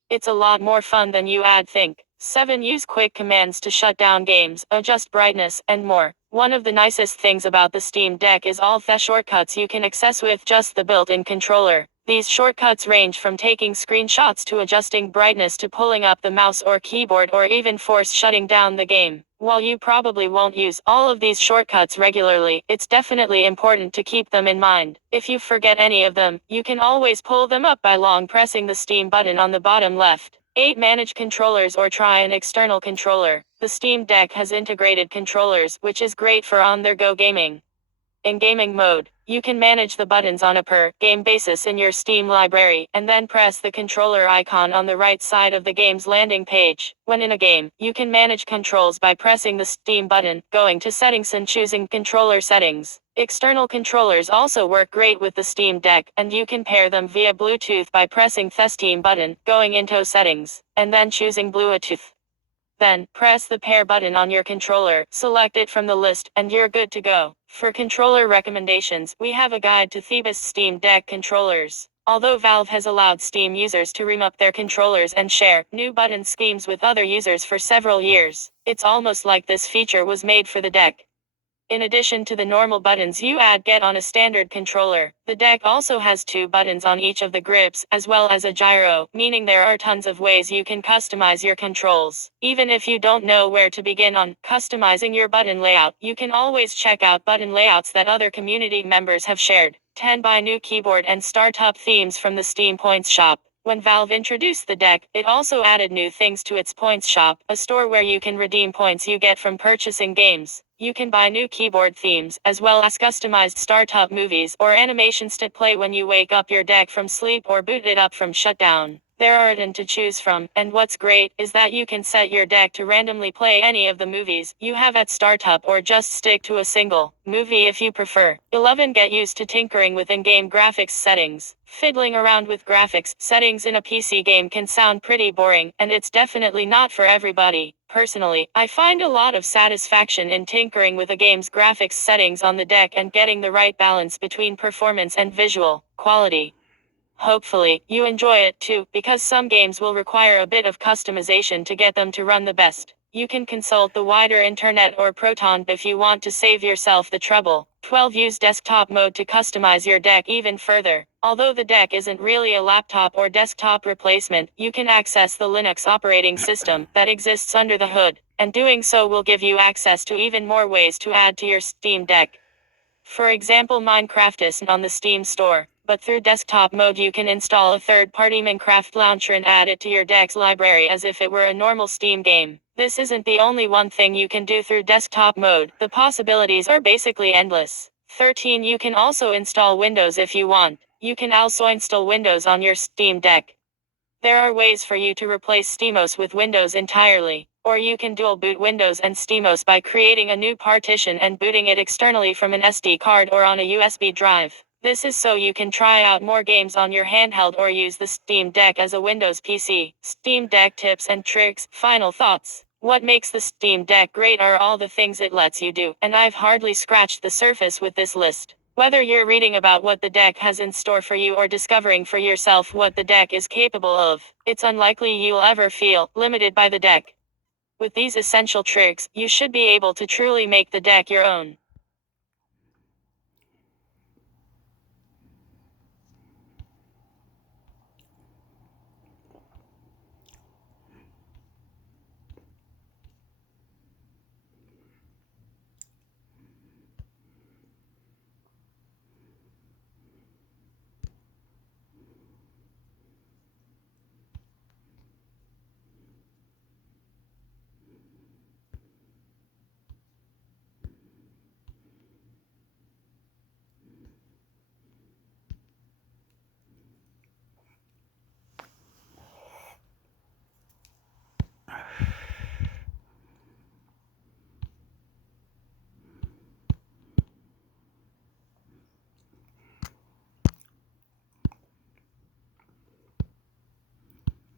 It's a lot more fun than you'd think. 7. Use quick commands to shut down games, adjust brightness, and more. One of the nicest things about the Steam Deck is all the shortcuts you can access with just the built-in controller. These shortcuts range from taking screenshots to adjusting brightness to pulling up the mouse or keyboard, or even force shutting down the game. While you probably won't use all of these shortcuts regularly, it's definitely important to keep them in mind. If you forget any of them, you can always pull them up by long pressing the Steam button on the bottom left. 8. Manage controllers or try an external controller. The Steam Deck has integrated controllers, which is great for on-the-go gaming. In gaming mode, you can manage the buttons on a per-game basis in your Steam library, and then press the controller icon on the right side of the game's landing page. When in a game, you can manage controls by pressing the Steam button, going to Settings and choosing Controller Settings. External controllers also work great with the Steam Deck, and you can pair them via Bluetooth by pressing the Steam button, going into Settings, and then choosing Bluetooth. Then, press the pair button on your controller, select it from the list, and you're good to go. For controller recommendations, we have a guide to the best Steam Deck controllers. Although Valve has allowed Steam users to remap their controllers and share new button schemes with other users for several years, it's almost like this feature was made for the deck. In addition to the normal buttons you'd get on a standard controller, the deck also has 2 buttons on each of the grips, as well as a gyro, meaning there are tons of ways you can customize your controls. Even if you don't know where to begin on customizing your button layout, you can always check out button layouts that other community members have shared. 10. Buy new keyboard and startup themes from the Steam Points shop. When Valve introduced the deck, it also added new things to its Points shop, a store where you can redeem points you get from purchasing games. You can buy new keyboard themes, as well as customized startup movies or animations to play when you wake up your deck from sleep or boot it up from shutdown. There are a ton to choose from, and what's great is that you can set your deck to randomly play any of the movies you have at startup, or just stick to a single movie if you prefer. 11. Get used to tinkering with in-game graphics settings. Fiddling around with graphics settings in a PC game can sound pretty boring, and it's definitely not for everybody. Personally, I find a lot of satisfaction in tinkering with a game's graphics settings on the deck and getting the right balance between performance and visual quality. Hopefully, you enjoy it too, because some games will require a bit of customization to get them to run the best. You can consult the wider internet or Proton if you want to save yourself the trouble. 12. Use desktop mode to customize your deck even further. Although the deck isn't really a laptop or desktop replacement, you can access the Linux operating system that exists under the hood, and doing so will give you access to even more ways to add to your Steam Deck. For example, Minecraft isn't on the Steam store, but through desktop mode you can install a third-party Minecraft launcher and add it to your deck's library as if it were a normal Steam game. This isn't the only one thing you can do through desktop mode. The possibilities are basically endless. 13. You can also install Windows if you want. You can also install Windows on your Steam Deck. There are ways for you to replace SteamOS with Windows entirely, or you can dual boot Windows and SteamOS by creating a new partition and booting it externally from an SD card or on a USB drive. This is so you can try out more games on your handheld or use the Steam Deck as a Windows PC. Steam Deck tips and tricks. Final thoughts. What makes the Steam Deck great are all the things it lets you do, and I've hardly scratched the surface with this list. Whether you're reading about what the deck has in store for you or discovering for yourself what the deck is capable of, it's unlikely you'll ever feel limited by the deck. With these essential tricks, you should be able to truly make the deck your own.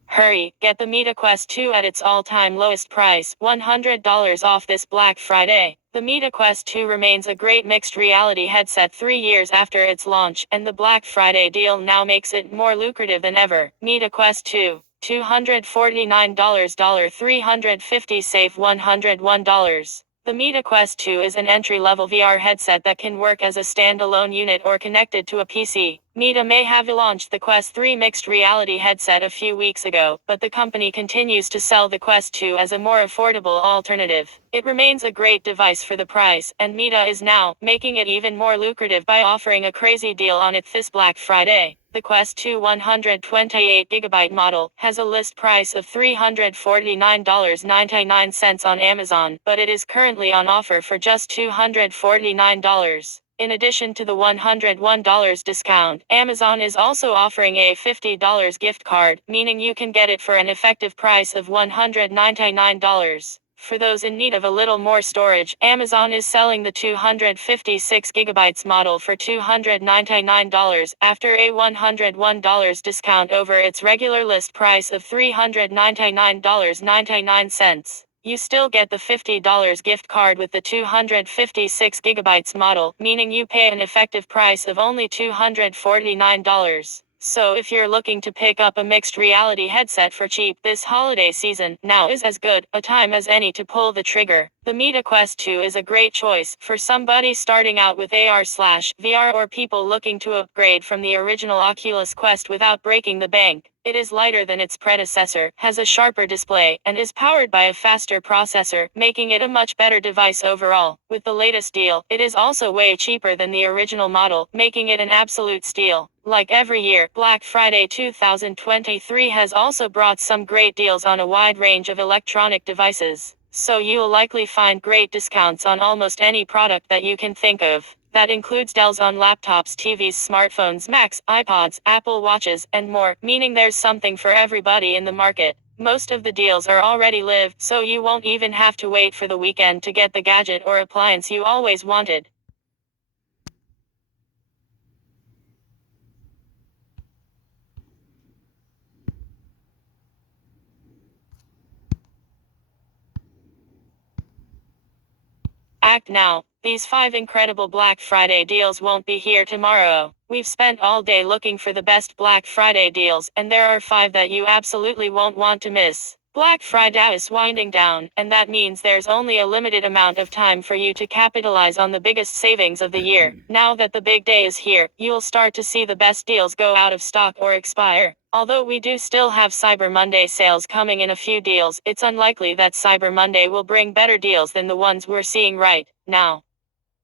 Hurry, get the Meta Quest 2 at its all-time lowest price, $100 off this Black Friday. The Meta Quest 2 remains a great mixed reality headset 3 years after its launch, and the Black Friday deal now makes it more lucrative than ever. Meta Quest 2, $249, $350 save $101. The Meta Quest 2 is an entry-level VR headset that can work as a standalone unit or connected to a PC. Meta may have launched the Quest 3 mixed reality headset a few weeks ago, but the company continues to sell the Quest 2 as a more affordable alternative. It remains a great device for the price, and Meta is now making it even more lucrative by offering a crazy deal on it this Black Friday. The Quest 2 128GB model has a list price of $349.99 on Amazon, but it is currently on offer for just $249. In addition to the $101 discount, Amazon is also offering a $50 gift card, meaning you can get it for an effective price of $199. For those in need of a little more storage, Amazon is selling the 256GB model for $299 after a $101 discount over its regular list price of $399.99. You still get the $50 gift card with the 256GB model, meaning you pay an effective price of only $249. So if you're looking to pick up a mixed reality headset for cheap this holiday season, now is as good a time as any to pull the trigger. The Meta Quest 2 is a great choice for somebody starting out with AR/VR or people looking to upgrade from the original Oculus Quest without breaking the bank. It is lighter than its predecessor, has a sharper display, and is powered by a faster processor, making it a much better device overall. With the latest deal, it is also way cheaper than the original model, making it an absolute steal. Like every year, Black Friday 2023 has also brought some great deals on a wide range of electronic devices. So you'll likely find great discounts on almost any product that you can think of. That includes deals on laptops, TVs, smartphones, Macs, iPods, Apple Watches, and more, meaning there's something for everybody in the market. Most of the deals are already live, so you won't even have to wait for the weekend to get the gadget or appliance you always wanted. Act now. These 5 incredible Black Friday deals won't be here tomorrow. We've spent all day looking for the best Black Friday deals, and there are 5 that you absolutely won't want to miss. Black Friday is winding down, and that means there's only a limited amount of time for you to capitalize on the biggest savings of the year. Now that the big day is here, you'll start to see the best deals go out of stock or expire. Although we do still have Cyber Monday sales coming in a few deals, it's unlikely that Cyber Monday will bring better deals than the ones we're seeing right now.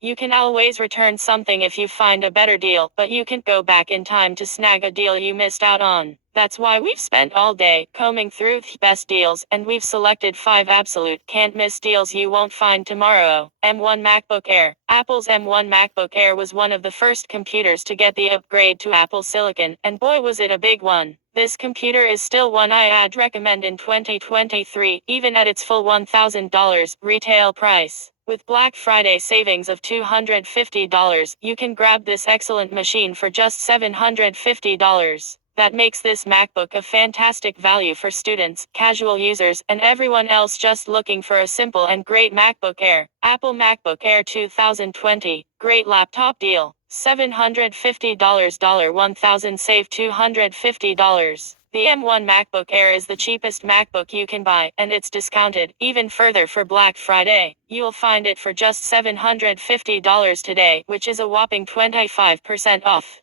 You can always return something if you find a better deal, but you can't go back in time to snag a deal you missed out on. That's why we've spent all day combing through the best deals, and we've selected 5 absolute can't-miss deals you won't find tomorrow. M1 MacBook Air. Apple's M1 MacBook Air was one of the first computers to get the upgrade to Apple Silicon, and boy was it a big one. This computer is still one I'd recommend in 2023, even at its full $1,000 retail price. With Black Friday savings of $250, you can grab this excellent machine for just $750. That makes this MacBook a fantastic value for students, casual users, and everyone else just looking for a simple and great MacBook Air. Apple MacBook Air 2020. Great laptop deal. $750 $1,000 save $250. The M1 MacBook Air is the cheapest MacBook you can buy, and it's discounted even further for Black Friday. You'll find it for just $750 today, which is a whopping 25% off.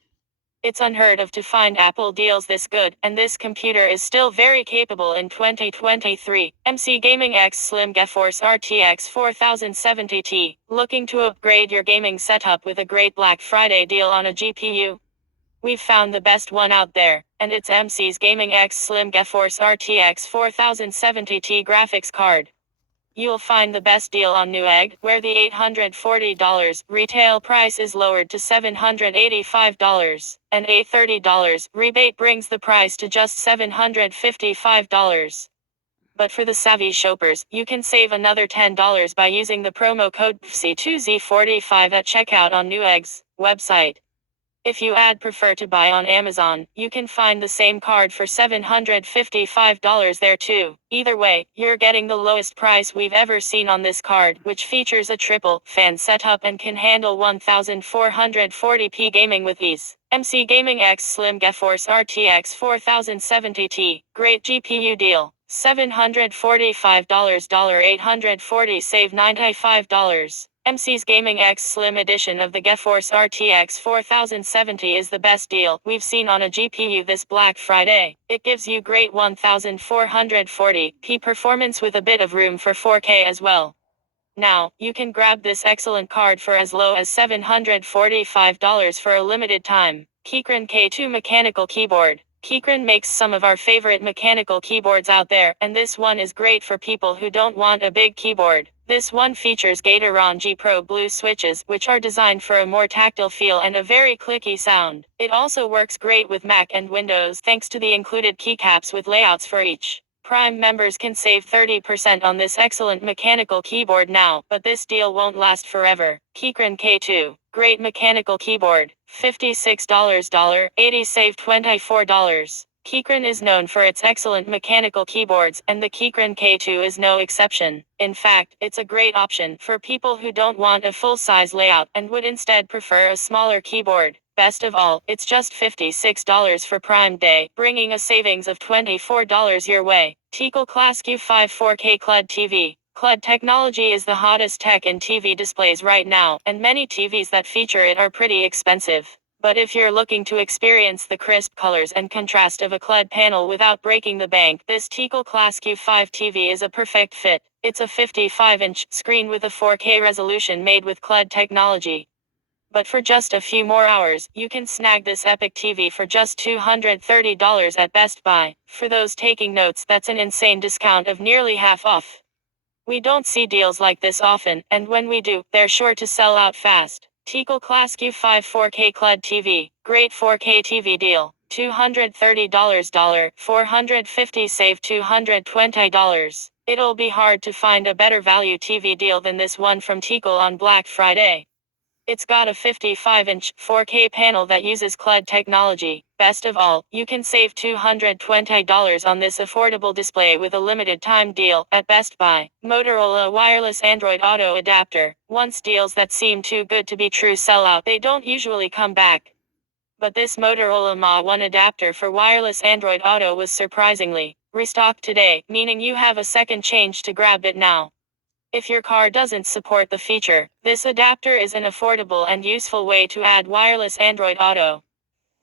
It's unheard of to find Apple deals this good, and this computer is still very capable in 2023. MC Gaming X Slim GeForce RTX 4070 Ti. Looking to upgrade your gaming setup with a great Black Friday deal on a GPU? We've found the best one out there, and it's MC's Gaming X Slim GeForce RTX 4070 Ti graphics card. You'll find the best deal on Newegg, where the $840 retail price is lowered to $785, and a $30 rebate brings the price to just $755. But for the savvy shoppers, you can save another $10 by using the promo code C2Z45 at checkout on Newegg's website. If you prefer to buy on Amazon, you can find the same card for $755 there too. Either way, you're getting the lowest price we've ever seen on this card, which features a triple fan setup and can handle 1440p gaming with ease. MC Gaming X Slim GeForce RTX 4070 Ti. Great GPU deal. $745 $840 save $95. MC's Gaming X Slim edition of the GeForce RTX 4070 is the best deal we've seen on a GPU this Black Friday. It gives you great 1440p performance with a bit of room for 4K as well. Now, you can grab this excellent card for as low as $745 for a limited time. Keychron K2 Mechanical Keyboard. Keychron makes some of our favorite mechanical keyboards out there, and this one is great for people who don't want a big keyboard. This one features Gateron G Pro Blue switches, which are designed for a more tactile feel and a very clicky sound. It also works great with Mac and Windows thanks to the included keycaps with layouts for each. Prime members can save 30% on this excellent mechanical keyboard now, but this deal won't last forever. Keychron K2. Great mechanical keyboard. $56 $80 save $24. Keychron is known for its excellent mechanical keyboards, and the Keychron K2 is no exception. In fact, it's a great option for people who don't want a full-size layout and would instead prefer a smaller keyboard. Best of all, it's just $56 for Prime Day, bringing a savings of $24 your way. Tecal Class Q5 4K CLUD TV. CLUD technology is the hottest tech in TV displays right now, and many TVs that feature it are pretty expensive. But if you're looking to experience the crisp colors and contrast of a CLUD panel without breaking the bank, this Tecal Class Q5 TV is a perfect fit. It's a 55-inch screen with a 4K resolution made with CLUD technology. But for just a few more hours, you can snag this epic TV for just $230 at Best Buy. For those taking notes, that's an insane discount of nearly half off. We don't see deals like this often, and when we do, they're sure to sell out fast. Tecal Class Q5 4K CLUD TV. Great 4K TV deal. $230 $450 save $220. It'll be hard to find a better value TV deal than this one from Tecal on Black Friday. It's got a 55-inch 4K panel that uses CLUD technology. Best of all, you can save $220 on this affordable display with a limited time deal at Best Buy. Motorola wireless Android Auto adapter. Once deals that seem too good to be true sell out, they don't usually come back. But this Motorola Ma1 adapter for wireless Android Auto was surprisingly restocked today, meaning you have a second change to grab it now. If your car doesn't support the feature, this adapter is an affordable and useful way to add wireless Android Auto.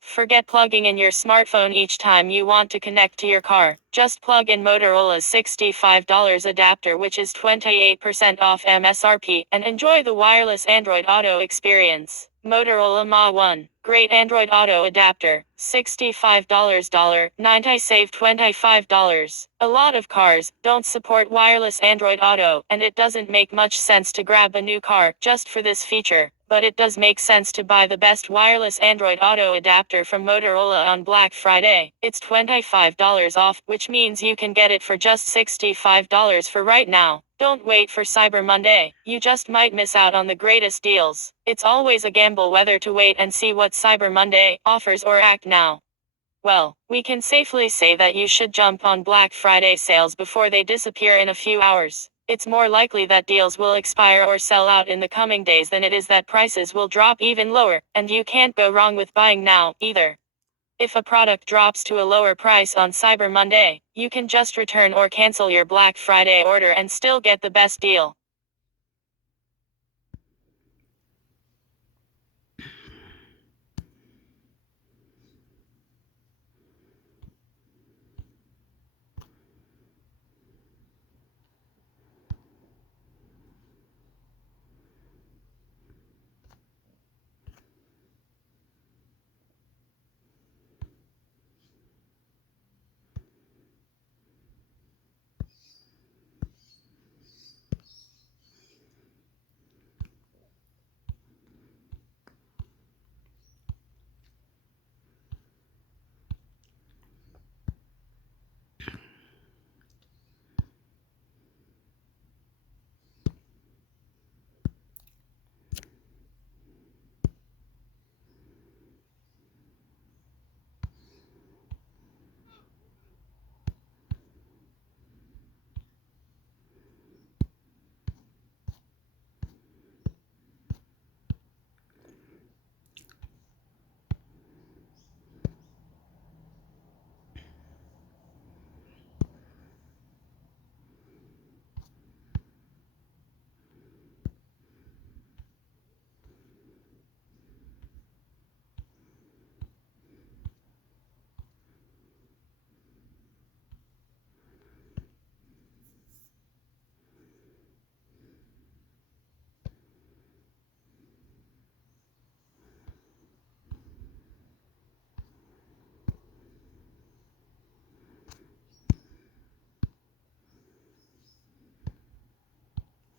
Forget plugging in your smartphone each time you want to connect to your car. Just plug in Motorola's $65 adapter, which is 28% off MSRP, and enjoy the wireless Android Auto experience. Motorola Ma1. Great Android Auto adapter. $65 $90 save $25. A lot of cars don't support wireless Android Auto, and it doesn't make much sense to grab a new car just for this feature. But it does make sense to buy the best wireless Android Auto adapter from Motorola on Black Friday. It's $25 off, which means you can get it for just $65 for right now. Don't wait for Cyber Monday. You just might miss out on the greatest deals. It's always a gamble whether to wait and see what Cyber Monday offers or act now. Well, we can safely say that you should jump on Black Friday sales before they disappear in a few hours. It's more likely that deals will expire or sell out in the coming days than it is that prices will drop even lower, and you can't go wrong with buying now, either. If a product drops to a lower price on Cyber Monday, you can just return or cancel your Black Friday order and still get the best deal.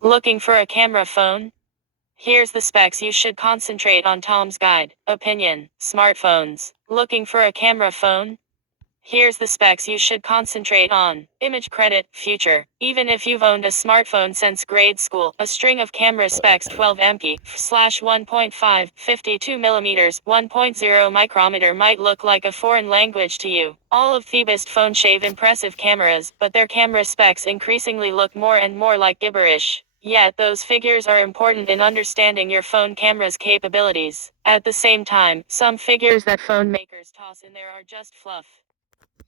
Looking for a camera phone? Here's the specs you should concentrate on. Tom's Guide. Opinion. Smartphones. Looking for a camera phone? Here's the specs you should concentrate on. Image credit, future. Even if you've owned a smartphone since grade school, a string of camera specs 12 MP, /1.5, 52mm, 1.0 micrometer might look like a foreign language to you. All of the best phones shave impressive cameras, but their camera specs increasingly look more and more like gibberish. Yet those figures are important in understanding your phone camera's capabilities. At the same time, some figures that phone makers toss in there are just fluff.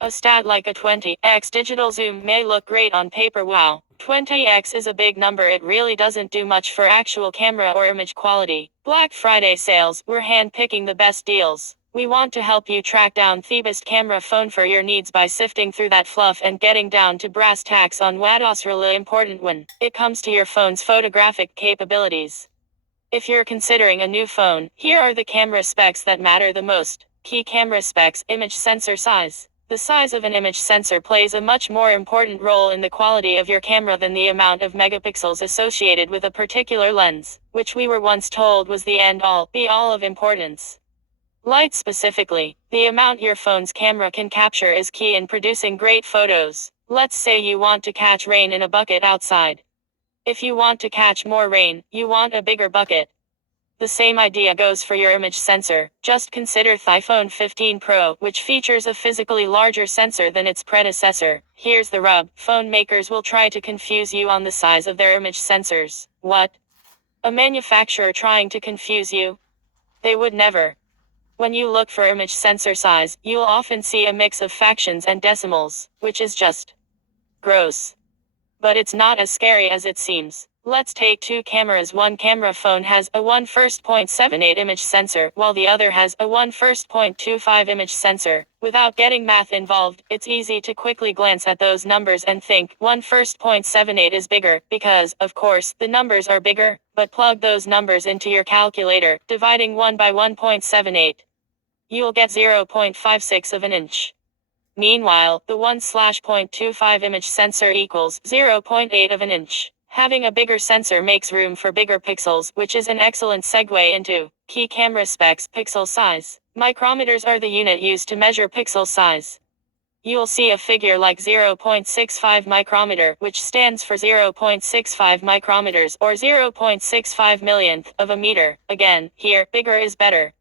A stat like a 20x digital zoom may look great on paper. Wow, 20x is a big number. It really doesn't do much for actual camera or image quality. Black Friday sales, we're hand-picking the best deals. We want to help you track down the best camera phone for your needs by sifting through that fluff and getting down to brass tacks on what's really important when it comes to your phone's photographic capabilities. If you're considering a new phone, here are the camera specs that matter the most. Key camera specs. Image sensor size. The size of an image sensor plays a much more important role in the quality of your camera than the amount of megapixels associated with a particular lens, which we were once told was the end-all, be-all of importance. Light specifically, the amount your phone's camera can capture is key in producing great photos. Let's say you want to catch rain in a bucket outside. If you want to catch more rain, you want a bigger bucket. The same idea goes for your image sensor. Just consider the iPhone 15 Pro, which features a physically larger sensor than its predecessor. Here's the rub. Phone makers will try to confuse you on the size of their image sensors. What? A manufacturer trying to confuse you? They would never. When you look for image sensor size, you'll often see a mix of fractions and decimals, which is just gross. But it's not as scary as it seems. Let's take two cameras. One camera phone has a 1/1.78 image sensor, while the other has a 1/1.25 image sensor. Without getting math involved, it's easy to quickly glance at those numbers and think 1/1.78 is bigger, because, of course, the numbers are bigger. But plug those numbers into your calculator, dividing 1 by 1.78. You'll get 0.56 of an inch. Meanwhile, the 1/0.25 image sensor equals 0.8 of an inch. Having a bigger sensor makes room for bigger pixels, which is an excellent segue into key camera specs. Pixel size. Micrometers are the unit used to measure pixel size. You'll see a figure like 0.65 micrometer, which stands for 0.65 micrometers, or 0.65 millionth of a meter. Again, here, bigger is better.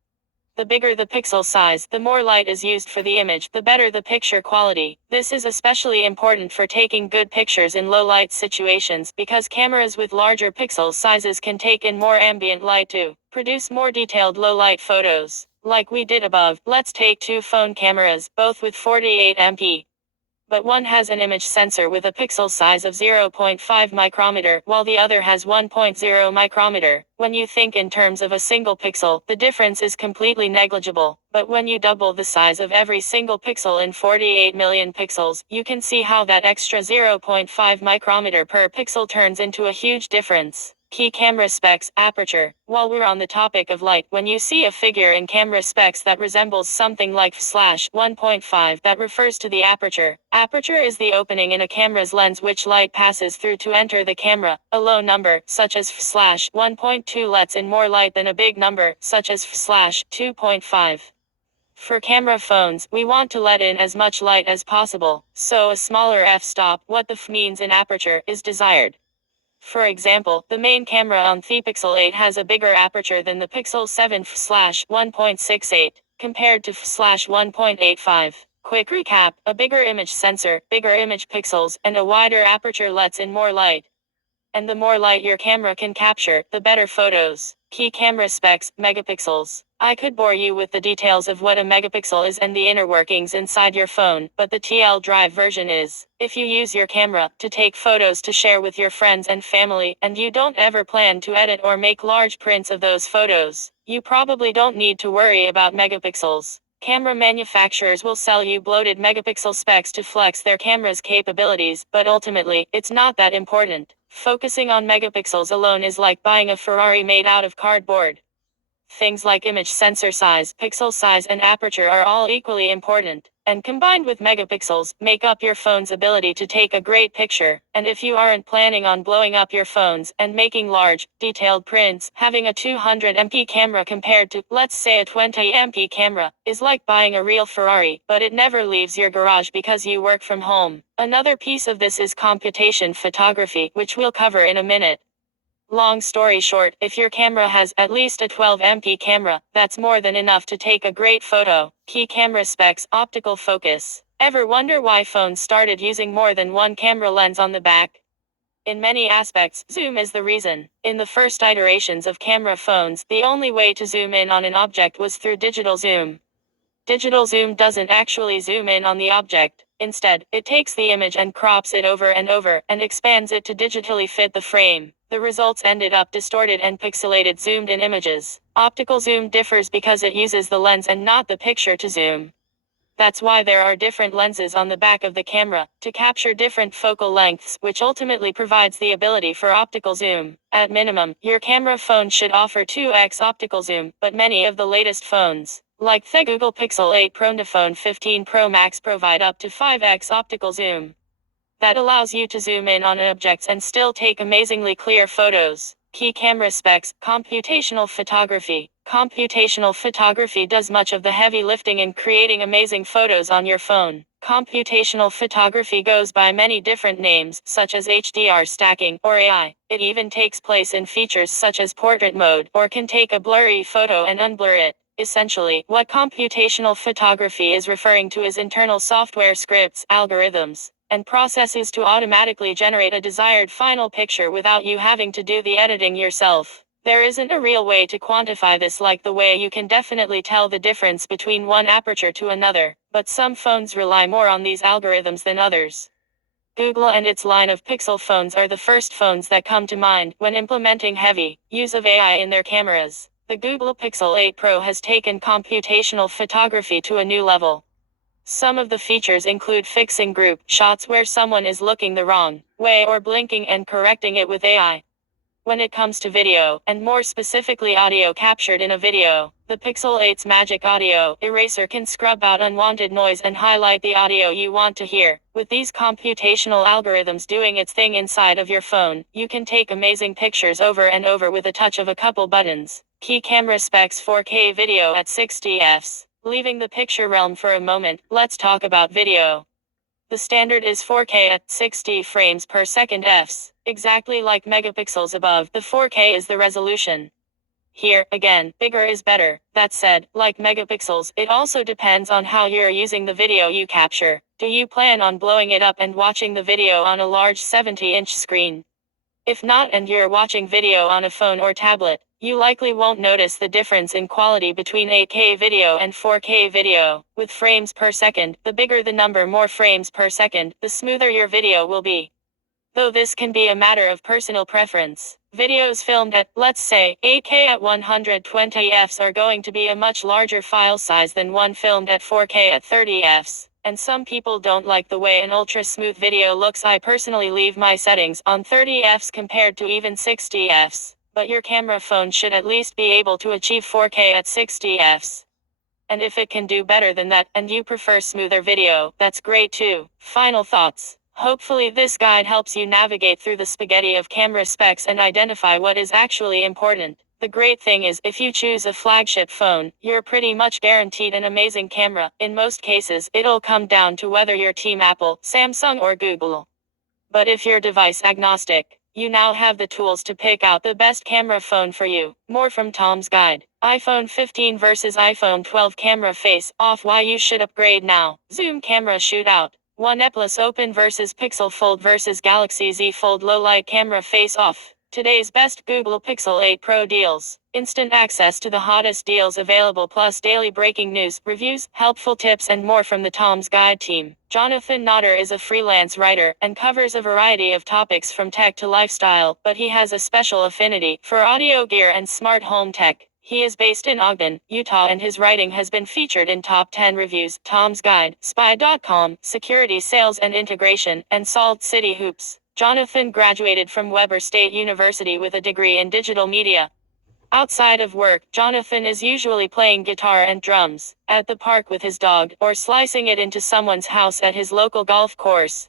The bigger the pixel size, the more light is used for the image, the better the picture quality. This is especially important for taking good pictures in low light situations, because cameras with larger pixel sizes can take in more ambient light to produce more detailed low light photos. Like we did above, let's take two phone cameras, both with 48 MP. But one has an image sensor with a pixel size of 0.5 micrometer, while the other has 1.0 micrometer. When you think in terms of a single pixel, the difference is completely negligible. But when you double the size of every single pixel in 48 million pixels, you can see how that extra 0.5 micrometer per pixel turns into a huge difference. Key camera specs. Aperture. While we're on the topic of light, when you see a figure in camera specs that resembles something like f/1.5, that refers to the aperture. Aperture is the opening in a camera's lens which light passes through to enter the camera. A low number, such as f/1.2, lets in more light than a big number, such as f/2.5. For camera phones, we want to let in as much light as possible, so a smaller f-stop, what the f means in aperture, is desired. For example, the main camera on the Pixel 8 has a bigger aperture than the Pixel 7 f/1.68, compared to f/1.85. Quick recap: a bigger image sensor, bigger image pixels, and a wider aperture lets in more light. And the more light your camera can capture, the better photos. Key camera specs. Megapixels. I could bore you with the details of what a megapixel is and the inner workings inside your phone, but the TL Drive version is, if you use your camera to take photos to share with your friends and family, and you don't ever plan to edit or make large prints of those photos, you probably don't need to worry about megapixels. Camera manufacturers will sell you bloated megapixel specs to flex their camera's capabilities, but ultimately, it's not that important. Focusing on megapixels alone is like buying a Ferrari made out of cardboard. Things like image sensor size, pixel size, and aperture are all equally important, and combined with megapixels, make up your phone's ability to take a great picture. And if you aren't planning on blowing up your phones and making large, detailed prints, having a 200 MP camera compared to, let's say, a 20 MP camera, is like buying a real Ferrari, but it never leaves your garage because you work from home. Another piece of this is computation photography, which we'll cover in a minute. Long story short, if your camera has at least a 12 MP camera, that's more than enough to take a great photo. Key camera specs. Optical focus. Ever wonder why phones started using more than one camera lens on the back? In many aspects, zoom is the reason. In the first iterations of camera phones, the only way to zoom in on an object was through digital zoom. Digital zoom doesn't actually zoom in on the object. Instead, it takes the image and crops it over and over, and expands it to digitally fit the frame. The results ended up distorted and pixelated zoomed-in images. Optical zoom differs because it uses the lens and not the picture to zoom. That's why there are different lenses on the back of the camera, to capture different focal lengths, which ultimately provides the ability for optical zoom. At minimum, your camera phone should offer 2x optical zoom, but many of the latest phones, like the Google Pixel 8 Pro and iPhone 15 Pro Max, provide up to 5x optical zoom. That allows you to zoom in on objects and still take amazingly clear photos. Key camera specs. Computational photography. Computational photography does much of the heavy lifting in creating amazing photos on your phone. Computational photography goes by many different names, such as HDR stacking, or AI. It even takes place in features such as portrait mode, or can take a blurry photo and unblur it. Essentially, what computational photography is referring to is internal software scripts, algorithms, and processes to automatically generate a desired final picture without you having to do the editing yourself. There isn't a real way to quantify this like the way you can definitely tell the difference between one aperture to another, but some phones rely more on these algorithms than others. Google and its line of Pixel phones are the first phones that come to mind when implementing heavy use of AI in their cameras. The Google Pixel 8 Pro has taken computational photography to a new level. Some of the features include fixing group shots where someone is looking the wrong way or blinking and correcting it with AI. When it comes to video, and more specifically audio captured in a video, the Pixel 8's Magic Audio Eraser can scrub out unwanted noise and highlight the audio you want to hear. With these computational algorithms doing its thing inside of your phone, you can take amazing pictures over and over with a touch of a couple buttons. Key camera specs: 4K video at 60 fps. Leaving the picture realm for a moment, let's talk about video. The standard is 4K at 60 frames per second fps. Exactly like megapixels above, the 4K is the resolution. Here, again, bigger is better. That said, like megapixels, it also depends on how you're using the video you capture. Do you plan on blowing it up and watching the video on a large 70-inch screen? If not, and you're watching video on a phone or tablet, you likely won't notice the difference in quality between 8K video and 4K video. With frames per second, the bigger the number, more frames per second, the smoother your video will be. Though this can be a matter of personal preference. Videos filmed at, let's say, 8K at 120 fps are going to be a much larger file size than one filmed at 4K at 30 fps. And some people don't like the way an ultra-smooth video looks. I personally leave my settings on 30 fps compared to even 60 fps. But your camera phone should at least be able to achieve 4K at 60 fps. And if it can do better than that, and you prefer smoother video, that's great too. Final thoughts. Hopefully this guide helps you navigate through the spaghetti of camera specs and identify what is actually important. The great thing is, if you choose a flagship phone, you're pretty much guaranteed an amazing camera. In most cases, it'll come down to whether you're Team Apple, Samsung, or Google. But if you're device agnostic, you now have the tools to pick out the best camera phone for you. More from Tom's Guide. iPhone 15 versus iPhone 12 camera face-off, why you should upgrade now. Zoom camera shootout. OnePlus Open versus Pixel Fold versus Galaxy Z Fold low light camera face-off. Today's best Google Pixel 8 Pro deals. Instant access to the hottest deals available, plus daily breaking news, reviews, helpful tips, and more from the Tom's Guide team. Jonathan Notter is a freelance writer and covers a variety of topics from tech to lifestyle, but he has a special affinity for audio gear and smart home tech. He is based in Ogden, Utah, and his writing has been featured in top 10 reviews, Tom's Guide, Spy.com, Security Sales and Integration, and Salt City Hoops. Jonathan graduated from Weber State University with a degree in digital media. Outside of work, Jonathan is usually playing guitar and drums, at the park with his dog, or slicing it into someone's house at his local golf course.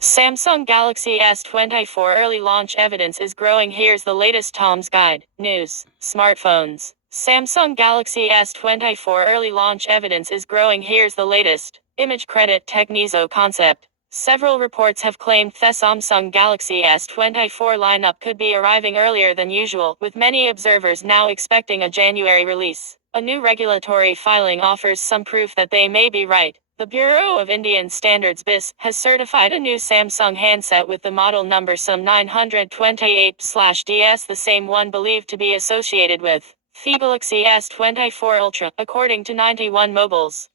Samsung Galaxy S24 early launch evidence is growing. Here's the latest Tom's Guide news. Smartphones. Samsung Galaxy S24 early launch evidence is growing. Here's the latest. Image credit Technizo concept. Several reports have claimed the Samsung Galaxy S24 lineup could be arriving earlier than usual, with many observers now expecting a January release. A new regulatory filing offers some proof that they may be right. The Bureau of Indian Standards BIS has certified a new Samsung handset with the model number SUM 928/DS, the same one believed to be associated with the Galaxy S24 Ultra, according to 91 Mobiles.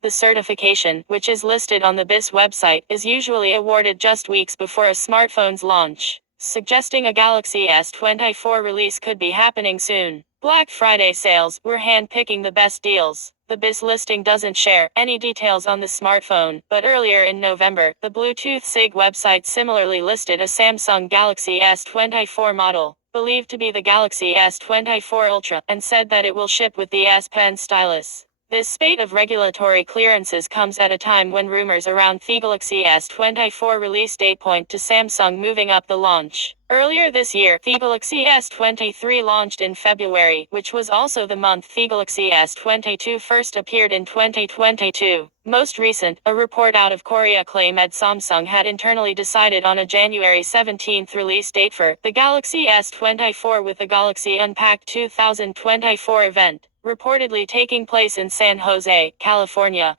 The certification, which is listed on the BIS website, is usually awarded just weeks before a smartphone's launch, suggesting a Galaxy S24 release could be happening soon. Black Friday sales, we're handpicking the best deals. The BIS listing doesn't share any details on the smartphone, but earlier in November, the Bluetooth SIG website similarly listed a Samsung Galaxy S24 model, believed to be the Galaxy S24 Ultra, and said that it will ship with the S Pen stylus. This spate of regulatory clearances comes at a time when rumors around the Galaxy S24 release date point to Samsung moving up the launch. Earlier this year, the Galaxy S23 launched in February, which was also the month the Galaxy S22 first appeared in 2022. Most recent, a report out of Korea claimed that Samsung had internally decided on a January 17th release date for the Galaxy S24 with the Galaxy Unpacked 2024 event, reportedly taking place in San Jose, California.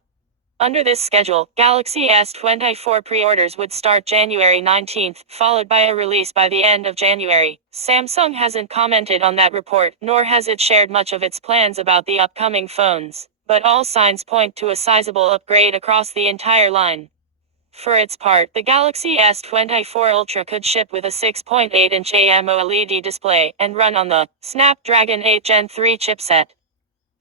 Under this schedule, Galaxy S24 pre-orders would start January 19th, followed by a release by the end of January. Samsung hasn't commented on that report, nor has it shared much of its plans about the upcoming phones, but all signs point to a sizable upgrade across the entire line. For its part, the Galaxy S24 Ultra could ship with a 6.8-inch AMOLED display and run on the Snapdragon 8 Gen 3 chipset.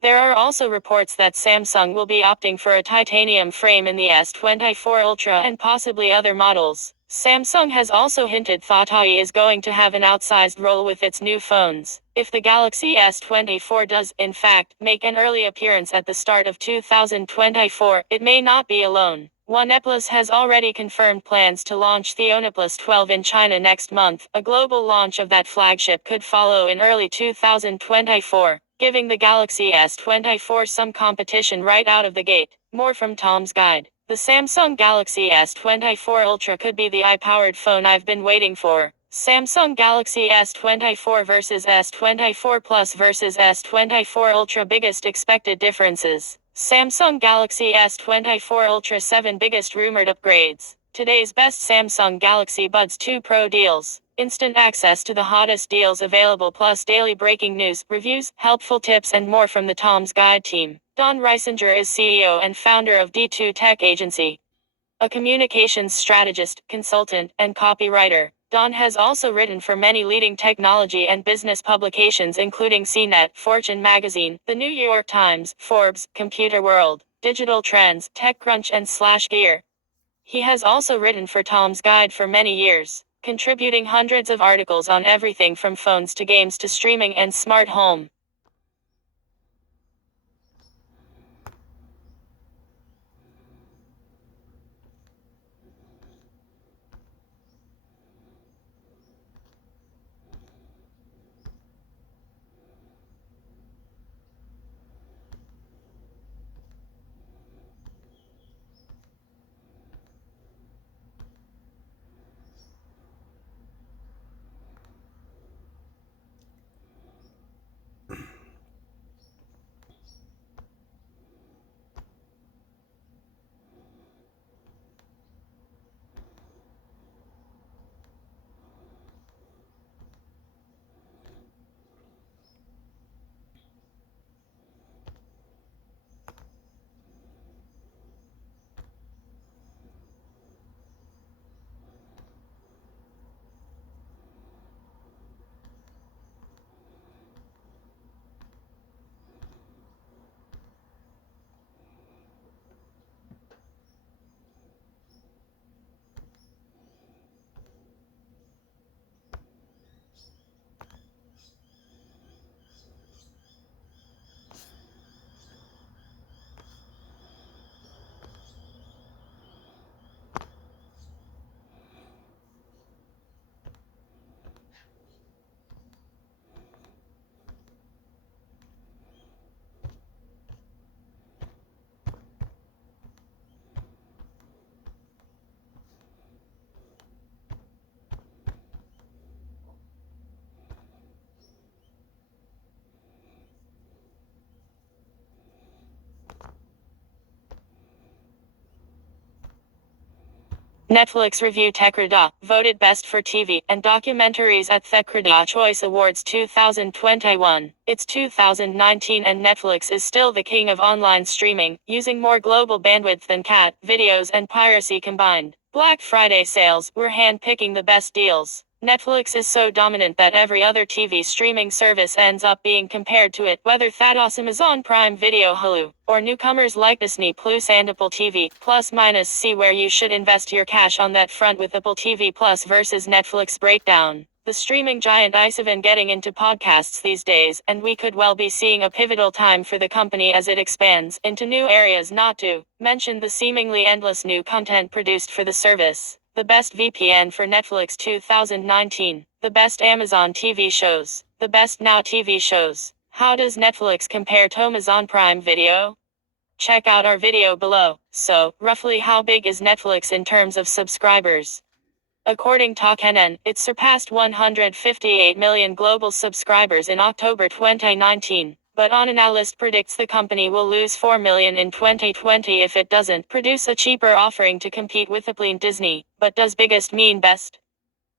There are also reports that Samsung will be opting for a titanium frame in the S24 Ultra and possibly other models. Samsung has also hinted that AI is going to have an outsized role with its new phones. If the Galaxy S24 does, in fact, make an early appearance at the start of 2024, it may not be alone. OnePlus has already confirmed plans to launch the OnePlus 12 in China next month. A global launch of that flagship could follow in early 2024. Giving the Galaxy S24 some competition right out of the gate. More from Tom's Guide. The Samsung Galaxy S24 Ultra could be the AI-powered phone I've been waiting for. Samsung Galaxy S24 vs S24 Plus vs S24 Ultra. Biggest expected differences. Samsung Galaxy S24 Ultra 7 biggest rumored upgrades. Today's best Samsung Galaxy Buds 2 Pro deals. Instant access to the hottest deals available plus daily breaking news, reviews, helpful tips and more from the Tom's Guide team. Don Reisinger is CEO and founder of D2 Tech Agency. A communications strategist, consultant, and copywriter. Don has also written for many leading technology and business publications including CNET, Fortune Magazine, The New York Times, Forbes, Computer World, Digital Trends, TechCrunch and /Gear. He has also written for Tom's Guide for many years, contributing hundreds of articles on everything from phones to games to streaming and smart home. Netflix Review TechRadar, voted best for TV and documentaries at TechRadar Choice Awards 2021. It's 2019 and Netflix is still the king of online streaming, using more global bandwidth than cat, videos and piracy combined. Black Friday sales, we're hand-picking the best deals. Netflix is so dominant that every other TV streaming service ends up being compared to it, whether that Amazon Prime Video, Hulu, or newcomers like Disney Plus and Apple TV Plus minus. See where you should invest your cash on that front with Apple TV Plus versus Netflix breakdown. The streaming giant is even getting into podcasts these days, and we could well be seeing a pivotal time for the company as it expands into new areas, not to mention the seemingly endless new content produced for the service. The best VPN for Netflix 2019. The best Amazon TV shows. The best Now TV shows. How does Netflix compare to Amazon Prime Video? Check out our video below. So, roughly how big is Netflix in terms of subscribers? According to CNN, it surpassed 158 million global subscribers in October 2019. But an analyst predicts the company will lose 4 million in 2020 if it doesn't produce a cheaper offering to compete with Apple and Disney. But does biggest mean best?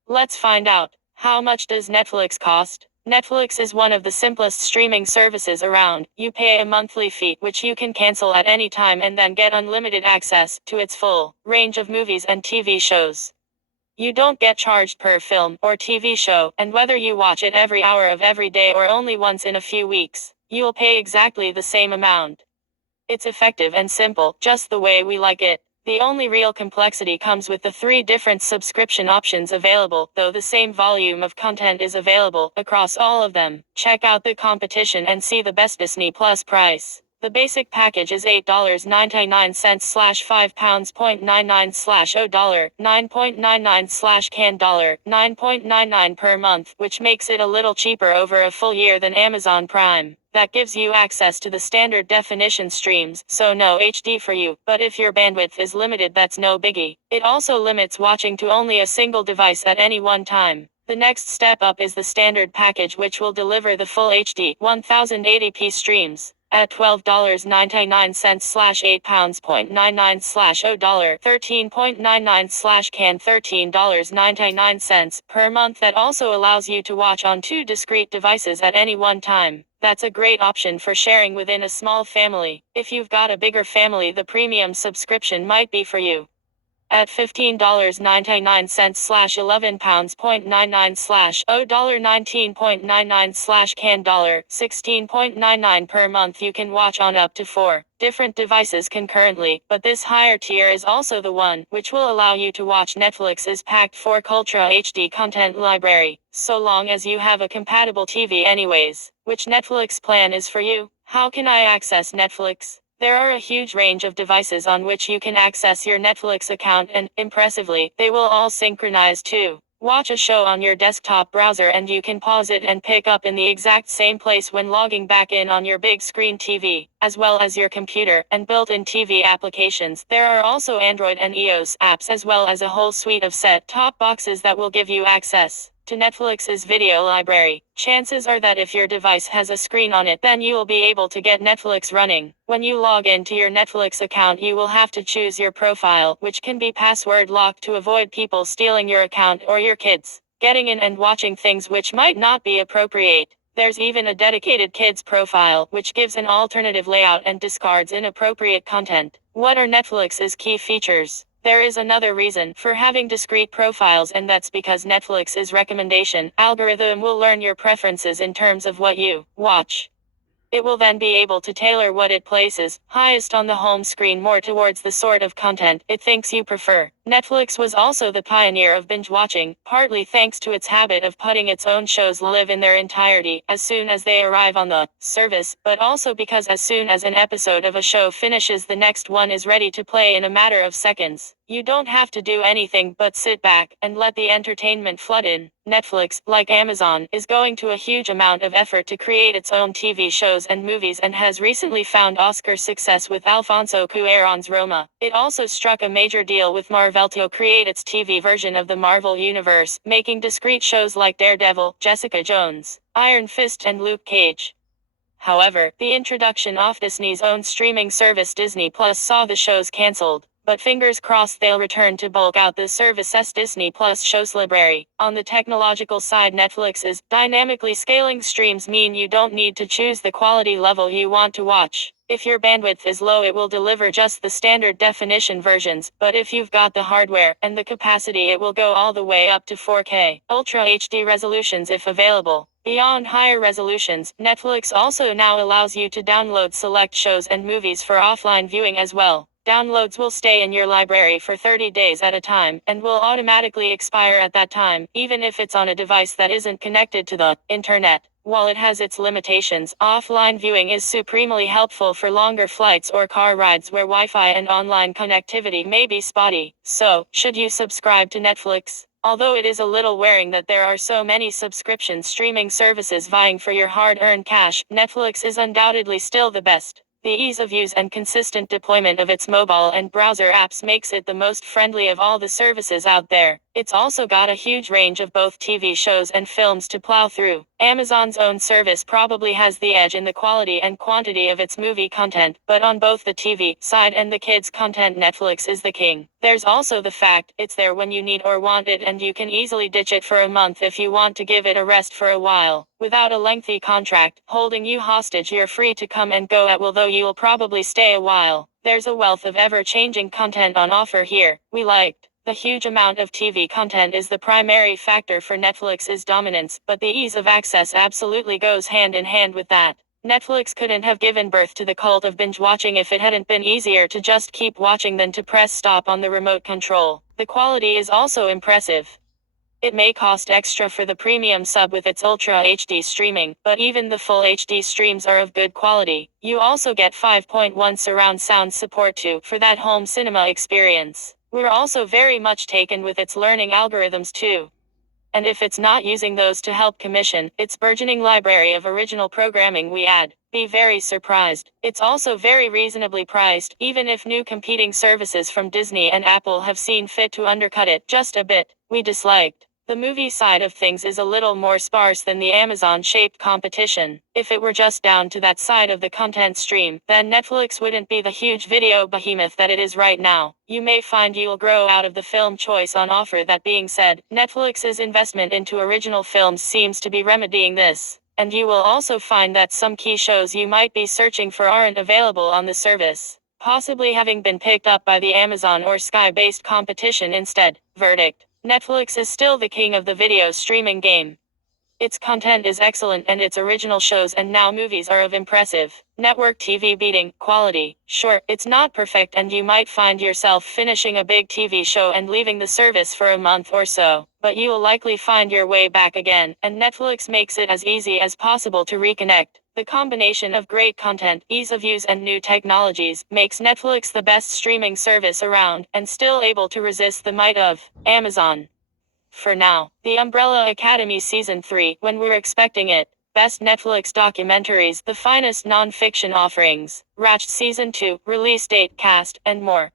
Let's find out. How much does Netflix cost? Netflix is one of the simplest streaming services around. You pay a monthly fee, which you can cancel at any time and then get unlimited access to its full range of movies and TV shows. You don't get charged per film or TV show, and whether you watch it every hour of every day or only once in a few weeks, you'll pay exactly the same amount. It's effective and simple, just the way we like it. The only real complexity comes with the 3 different subscription options available, though the same volume of content is available across all of them. Check out the competition and see the best Disney Plus price. The basic package is $8.99/£5.99/$0, $9.99/can $9.99 per month, which makes it a little cheaper over a full year than Amazon Prime. That gives you access to the standard definition streams, so no HD for you, but if your bandwidth is limited, that's no biggie. It also limits watching to only a single device at any one time. The next step up is the standard package, which will deliver the full HD 1080p streams at $12.99/£8.99/$0, $13.99/can $13.99 per month. That also allows you to watch on 2 discrete devices at any one time. That's a great option for sharing within a small family. If you've got a bigger family, the premium subscription might be for you. At $15.99/£11.99/$0, $19.99/can $16.99 per month. You can watch on up to 4 different devices concurrently, but this higher tier is also the one which will allow you to watch Netflix's packed 4K Ultra HD content library, so long as you have a compatible TV anyways. Which Netflix plan is for you? How can I access Netflix? There are a huge range of devices on which you can access your Netflix account, and, impressively, they will all synchronize too. Watch a show on your desktop browser and you can pause it and pick up in the exact same place when logging back in on your big screen TV, as well as your computer and built-in TV applications. There are also Android and iOS apps, as well as a whole suite of set-top boxes that will give you access to Netflix's video library. Chances are that if your device has a screen on it, then you will be able to get Netflix running. When you log into your Netflix account, you will have to choose your profile, which can be password locked to avoid people stealing your account or your kids getting in and watching things which might not be appropriate. There's even a dedicated kids profile, which gives an alternative layout and discards inappropriate content. What are Netflix's key features? There is another reason for having discrete profiles, and that's because Netflix's recommendation algorithm will learn your preferences in terms of what you watch. It will then be able to tailor what it places highest on the home screen more towards the sort of content it thinks you prefer. Netflix was also the pioneer of binge watching, partly thanks to its habit of putting its own shows live in their entirety as soon as they arrive on the service, but also because as soon as an episode of a show finishes, the next one is ready to play in a matter of seconds. You don't have to do anything but sit back and let the entertainment flood in. Netflix, like Amazon, is going to a huge amount of effort to create its own TV shows and movies, and has recently found Oscar success with Alfonso Cuarón's Roma. It also struck a major deal with Marvel to create its TV version of the Marvel Universe, making discrete shows like Daredevil, Jessica Jones, Iron Fist and Luke Cage. However, the introduction of Disney's own streaming service Disney Plus saw the shows cancelled. but fingers crossed they'll return to bulk out the service's Disney Plus shows library. On the technological side, Netflix's dynamically scaling streams mean you don't need to choose the quality level you want to watch. If your bandwidth is low, it will deliver just the standard definition versions, but if you've got the hardware and the capacity, it will go all the way up to 4K, Ultra HD resolutions if available. Beyond higher resolutions, Netflix also now allows you to download select shows and movies for offline viewing as well. Downloads will stay in your library for 30 days at a time, and will automatically expire at that time, even if it's on a device that isn't connected to the internet. While it has its limitations, offline viewing is supremely helpful for longer flights or car rides where Wi-Fi and online connectivity may be spotty. So, should you subscribe to Netflix? Although it is a little worrying that there are so many subscription streaming services vying for your hard-earned cash, Netflix is undoubtedly still the best. The ease of use and consistent deployment of its mobile and browser apps makes it the most friendly of all the services out there. It's also got a huge range of both TV shows and films to plow through. Amazon's own service probably has the edge in the quality and quantity of its movie content, but on both the TV side and the kids' content, Netflix is the king. There's also the fact it's there when you need or want it, and you can easily ditch it for a month if you want to give it a rest for a while. Without a lengthy contract holding you hostage, you're free to come and go at will, though you'll probably stay a while. There's a wealth of ever-changing content on offer here. We liked the huge amount of TV content is the primary factor for Netflix's dominance, but the ease of access absolutely goes hand in hand with that. Netflix couldn't have given birth to the cult of binge watching if it hadn't been easier to just keep watching than to press stop on the remote control. The quality is also impressive. It may cost extra for the premium sub with its Ultra HD streaming, but even the full HD streams are of good quality. You also get 5.1 surround sound support too, for that home cinema experience. We're also very much taken with its learning algorithms too. And if it's not using those to help commission its burgeoning library of original programming, we add, be very surprised. It's also very reasonably priced, even if new competing services from Disney and Apple have seen fit to undercut it just a bit. We disliked the movie side of things is a little more sparse than the Amazon-shaped competition. If it were just down to that side of the content stream, then Netflix wouldn't be the huge video behemoth that it is right now. You may find you'll grow out of the film choice on offer. That being said, Netflix's investment into original films seems to be remedying this. And you will also find that some key shows you might be searching for aren't available on the service, possibly having been picked up by the Amazon or Sky-based competition instead. Verdict: Netflix is still the king of the video streaming game. Its content is excellent, and its original shows and now movies are of impressive network TV beating quality. Sure, it's not perfect, and you might find yourself finishing a big TV show and leaving the service for a month or so, but you will likely find your way back again, and Netflix makes it as easy as possible to reconnect. The combination of great content, ease of use, and new technologies makes Netflix the best streaming service around, and still able to resist the might of Amazon. For now, The Umbrella Academy Season 3, when we're expecting it. Best Netflix documentaries, the finest non-fiction offerings. Ratched Season 2, release date, cast, and more.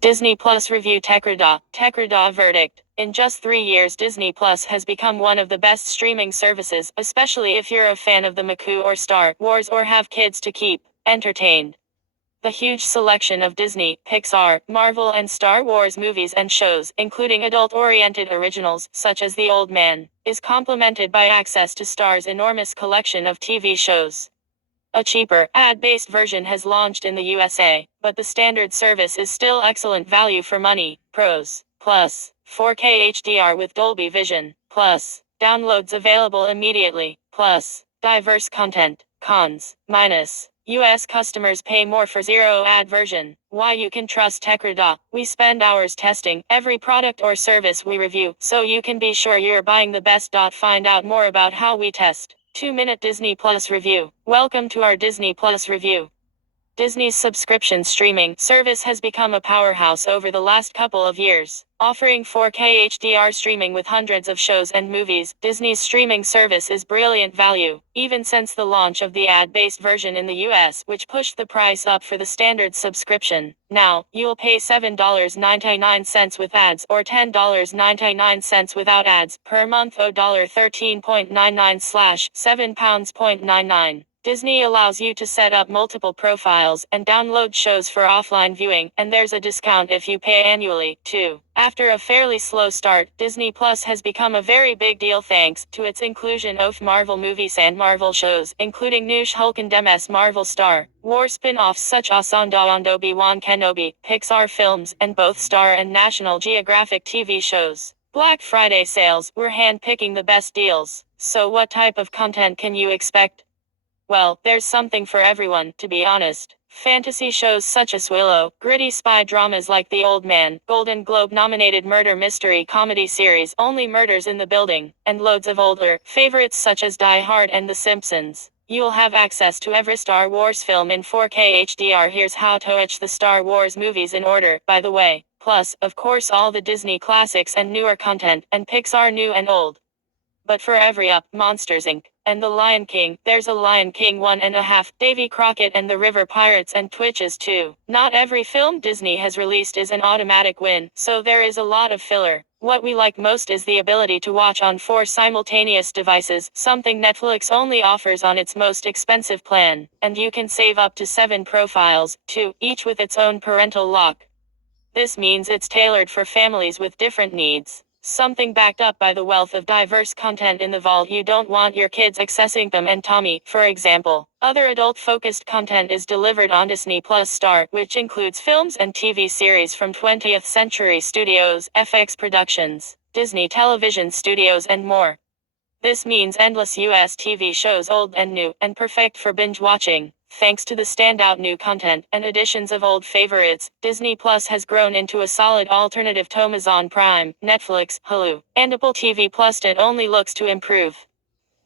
Disney Plus Review. Tekrada verdict. In just 3 years, Disney Plus has become one of the best streaming services, especially if you're a fan of the Maku or Star Wars or have kids to keep entertained. The huge selection of Disney, Pixar, Marvel, and Star Wars movies and shows, including adult-oriented originals, such as The Old Man, is complemented by access to Star's enormous collection of TV shows. A cheaper, ad-based version has launched in the USA, but the standard service is still excellent value for money. Pros: plus, 4K HDR with Dolby Vision, plus, downloads available immediately, plus, diverse content. Cons: minus, US customers pay more for zero-ad version. Why you can trust Tekrada. We spend hours testing every product or service we review, so you can be sure you're buying the best. Find out more about how we test. 2-minute Disney Plus review. Welcome to our Disney Plus review. Disney's subscription streaming service has become a powerhouse over the last couple of years. Offering 4K HDR streaming with hundreds of shows and movies, Disney's streaming service is brilliant value, even since the launch of the ad-based version in the US, which pushed the price up for the standard subscription. Now, you'll pay $7.99 with ads or $10.99 without ads per month, $13.99 / £7.99. Disney allows you to set up multiple profiles and download shows for offline viewing, and there's a discount if you pay annually, too. After a fairly slow start, Disney Plus has become a very big deal thanks to its inclusion of Marvel movies and Marvel shows, including new Hulk and MS Marvel Star Wars spin-offs such as Ondo and Obi-Wan Kenobi, Pixar films, and both Star and National Geographic TV shows. Black Friday sales, we're hand-picking the best deals. So what type of content can you expect? Well, there's something for everyone, to be honest. Fantasy shows such as Willow, gritty spy dramas like The Old Man, Golden Globe-nominated murder mystery comedy series Only Murders in the Building, and loads of older favorites such as Die Hard and The Simpsons. You'll have access to every Star Wars film in 4K HDR. Here's how to watch the Star Wars movies in order, by the way. Plus, of course, all the Disney classics and newer content, and Pixar new and old. But for every Up, Monsters Inc., and The Lion King, there's a Lion King 1.5, Davy Crockett and the River Pirates and Twitches too. Not every film Disney has released is an automatic win, so there is a lot of filler. What we like most is the ability to watch on 4 simultaneous devices, something Netflix only offers on its most expensive plan. And you can save up to 7 profiles, too, each with its own parental lock. This means it's tailored for families with different needs. Something backed up by the wealth of diverse content in the vault. You don't want your kids accessing them and Tommy, for example. Other adult-focused content is delivered on Disney Plus Star, which includes films and TV series from 20th Century Studios, FX Productions, Disney Television Studios and more. This means endless US TV shows, old and new, and perfect for binge watching. Thanks to the standout new content and additions of old favorites, Disney Plus has grown into a solid alternative to Amazon Prime, Netflix, Hulu, and Apple TV Plus. It only looks to improve.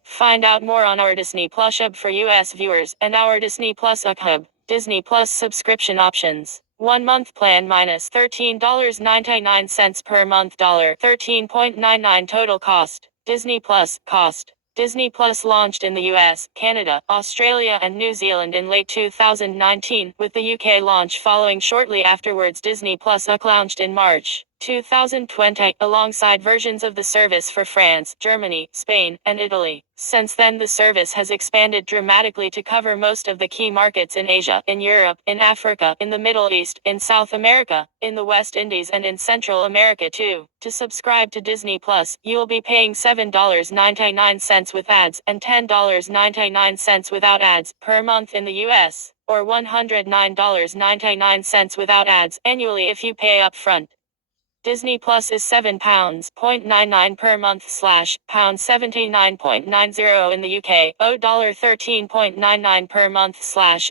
Find out more on our Disney Plus Hub for US viewers and our Disney Plus Hub. Disney Plus subscription options. 1-month plan minus $13.99 per month, $13.99 total cost. Disney Plus cost. Disney Plus launched in the US, Canada, Australia and New Zealand in late 2019, with the UK launch following shortly afterwards. Disney Plus launched in March 2020, alongside versions of the service for France, Germany, Spain, and Italy. Since then, the service has expanded dramatically to cover most of the key markets in Asia, in Europe, in Africa, in the Middle East, in South America, in the West Indies and in Central America too. To subscribe to Disney Plus, you will be paying $7.99 with ads and $10.99 without ads per month in the US, or $109.99 without ads annually if you pay up front. Disney Plus is £7.99 per month / £79.90 in the UK, $13.99 per month /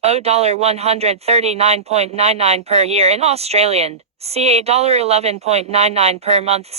$139.99 per year in Australian, C $11.99 per month /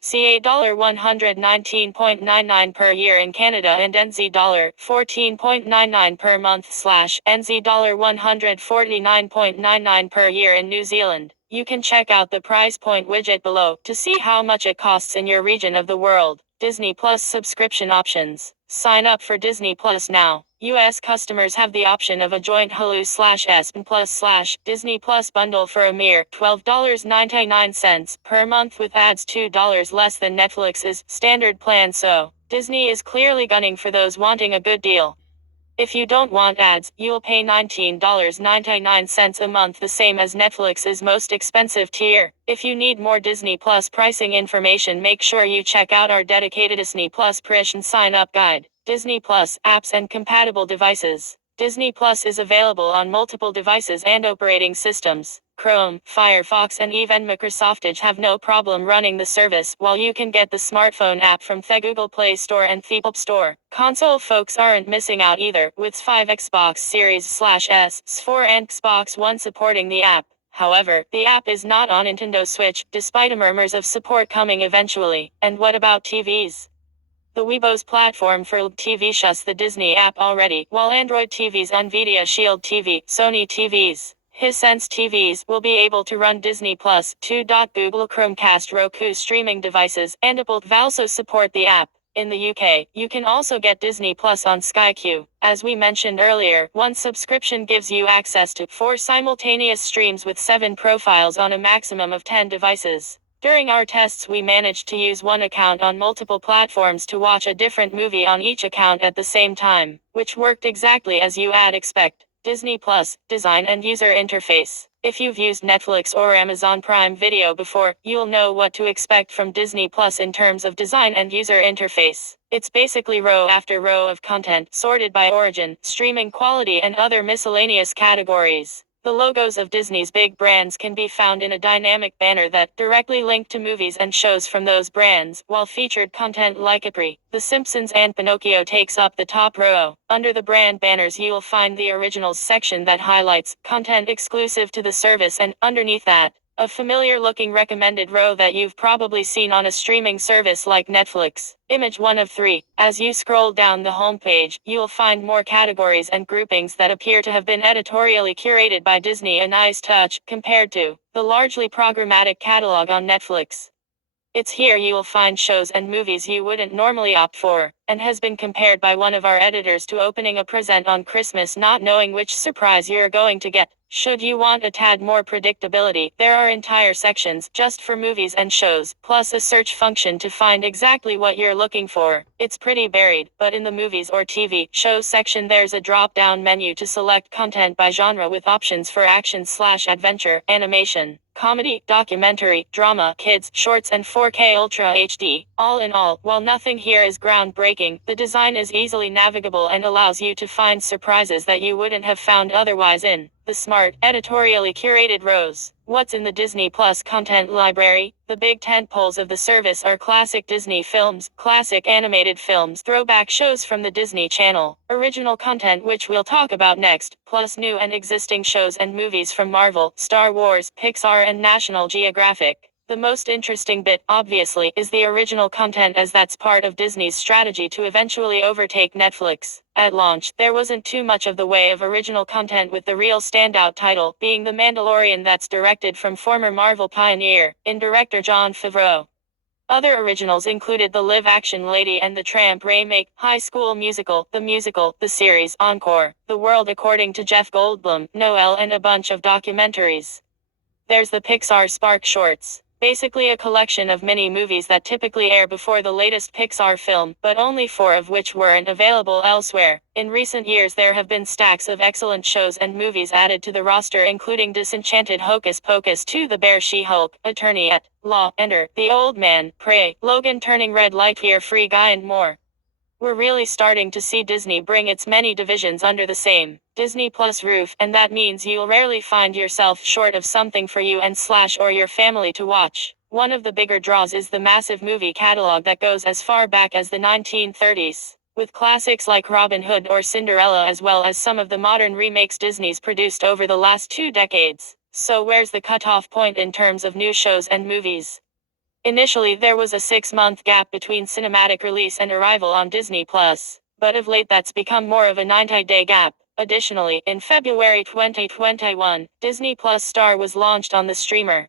C $119.99 per year in Canada, and NZ $14.99 per month / NZ $149.99 per year in New Zealand. You can check out the price point widget below to see how much it costs in your region of the world. Disney Plus subscription options. Sign up for Disney Plus now. US customers have the option of a joint Hulu/S Plus/ Disney Plus bundle for a mere $12.99 per month with ads, $2 less than Netflix's standard plan. So, Disney is clearly gunning for those wanting a good deal. If you don't want ads, you'll pay $19.99 a month, the same as Netflix's most expensive tier. If you need more Disney Plus pricing information, make sure you check out our dedicated Disney Plus price and sign up guide. Disney Plus apps and compatible devices. Disney Plus is available on multiple devices and operating systems. Chrome, Firefox and even Microsoft Edge have no problem running the service, while you can get the smartphone app from the Google Play Store and the App Store. Console folks aren't missing out either, with 5 Xbox Series/S, 4 and Xbox One supporting the app. However, the app is not on Nintendo Switch, despite murmurs of support coming eventually. And what about TVs? The Weibo's platform for TV shows the Disney app already, while Android TVs, NVIDIA Shield TV, Sony TVs, Hisense TVs will be able to run Disney Plus. 2. Google Chromecast Roku streaming devices and Apple will also support the app. In the UK, you can also get Disney Plus on Sky Q. As we mentioned earlier, one subscription gives you access to 4 simultaneous streams with 7 profiles on a maximum of 10 devices. During our tests, we managed to use one account on multiple platforms to watch a different movie on each account at the same time, which worked exactly as you'd expect. Disney Plus, design and user interface. If you've used Netflix or Amazon Prime Video before, you'll know what to expect from Disney Plus in terms of design and user interface. It's basically row after row of content, sorted by origin, streaming quality and other miscellaneous categories. The logos of Disney's big brands can be found in a dynamic banner that directly link to movies and shows from those brands, while featured content like Capri, The Simpsons and Pinocchio takes up the top row. Under the brand banners you'll find the originals section that highlights content exclusive to the service, and underneath that, a familiar-looking recommended row that you've probably seen on a streaming service like Netflix. Image 1 of 3. As you scroll down the homepage, you'll find more categories and groupings that appear to have been editorially curated by Disney, a nice touch, compared to the largely programmatic catalog on Netflix. It's here you'll find shows and movies you wouldn't normally opt for, and has been compared by one of our editors to opening a present on Christmas, not knowing which surprise you're going to get. Should you want a tad more predictability, there are entire sections just for movies and shows, plus a search function to find exactly what you're looking for. It's pretty varied, but in the movies or TV shows section there's a drop-down menu to select content by genre with options for action/adventure, animation, comedy, documentary, drama, kids, shorts and 4K Ultra HD. All in all, while nothing here is groundbreaking, the design is easily navigable and allows you to find surprises that you wouldn't have found otherwise in the smart, editorially curated rows. What's in the Disney Plus content library? The big tentpoles of the service are classic Disney films, classic animated films, throwback shows from the Disney Channel, original content which we'll talk about next, plus new and existing shows and movies from Marvel, Star Wars, Pixar and National Geographic. The most interesting bit, obviously, is the original content, as that's part of Disney's strategy to eventually overtake Netflix. At launch, there wasn't too much of the way of original content, with the real standout title being The Mandalorian, that's directed from former Marvel pioneer and director Jon Favreau. Other originals included The Live-Action Lady and the Tramp remake, High School Musical, the series Encore, The World According to Jeff Goldblum, Noelle and a bunch of documentaries. There's the Pixar Spark Shorts. Basically a collection of mini movies that typically air before the latest Pixar film, but only 4 of which weren't available elsewhere. In recent years there have been stacks of excellent shows and movies added to the roster, including Disenchanted, Hocus Pocus 2, The Bear, She-Hulk, Attorney at Law, Ender, The Old Man, Prey, Logan, Turning Red, Lightyear, Free Guy and more. We're really starting to see Disney bring its many divisions under the same Disney Plus roof, and that means you'll rarely find yourself short of something for you and or your family to watch. One of the bigger draws is the massive movie catalog that goes as far back as the 1930s, with classics like Robin Hood or Cinderella, as well as some of the modern remakes Disney's produced over the last 2 decades. So where's the cutoff point in terms of new shows and movies? Initially there was a 6-month gap between cinematic release and arrival on Disney Plus, but of late that's become more of a 90-day gap. Additionally, in February 2021, Disney Plus Star was launched on the streamer,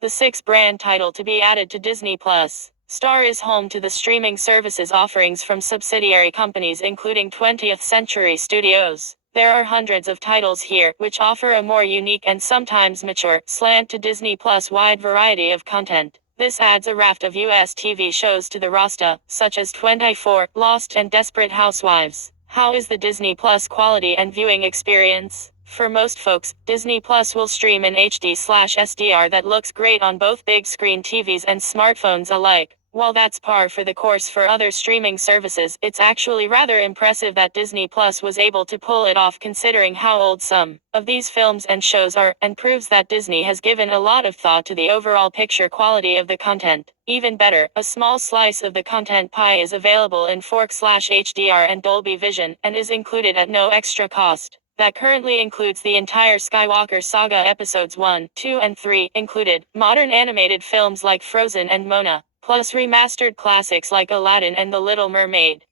the 6th brand title to be added to Disney Plus. Star is home to the streaming services offerings from subsidiary companies including 20th Century Studios. There are hundreds of titles here, which offer a more unique and sometimes mature slant to Disney Plus' wide variety of content. This adds a raft of US TV shows to the roster, such as 24, Lost and Desperate Housewives. How is the Disney Plus quality and viewing experience? For most folks, Disney Plus will stream in HD/SDR that looks great on both big screen TVs and smartphones alike. While that's par for the course for other streaming services, it's actually rather impressive that Disney Plus was able to pull it off, considering how old some of these films and shows are, and proves that Disney has given a lot of thought to the overall picture quality of the content. Even better, a small slice of the content pie is available in 4K/HDR and Dolby Vision, and is included at no extra cost. That currently includes the entire Skywalker Saga episodes 1, 2 and 3, included modern animated films like Frozen and Mona, plus remastered classics like Aladdin and The Little Mermaid.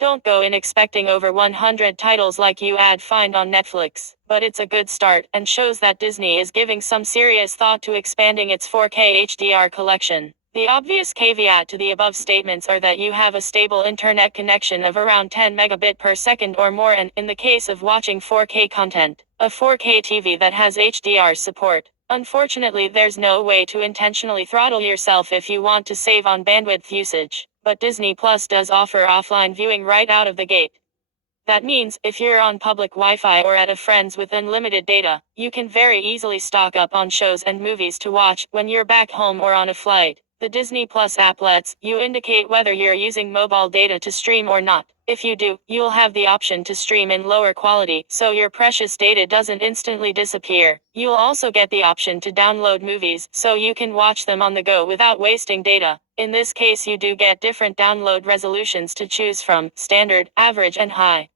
Don't go in expecting over 100 titles like you'd find on Netflix, but it's a good start and shows that Disney is giving some serious thought to expanding its 4K HDR collection. The obvious caveat to the above statements are that you have a stable internet connection of around 10 megabit per second or more, and, in the case of watching 4K content, a 4K TV that has HDR support. Unfortunately, there's no way to intentionally throttle yourself if you want to save on bandwidth usage, but Disney Plus does offer offline viewing right out of the gate. That means, if you're on public Wi-Fi or at a friend's with unlimited data, you can very easily stock up on shows and movies to watch when you're back home or on a flight. The Disney Plus app lets you indicate whether you're using mobile data to stream or not. If you do, you'll have the option to stream in lower quality, so your precious data doesn't instantly disappear. You'll also get the option to download movies, so you can watch them on the go without wasting data. In this case, you do get different download resolutions to choose from: standard, average, and high.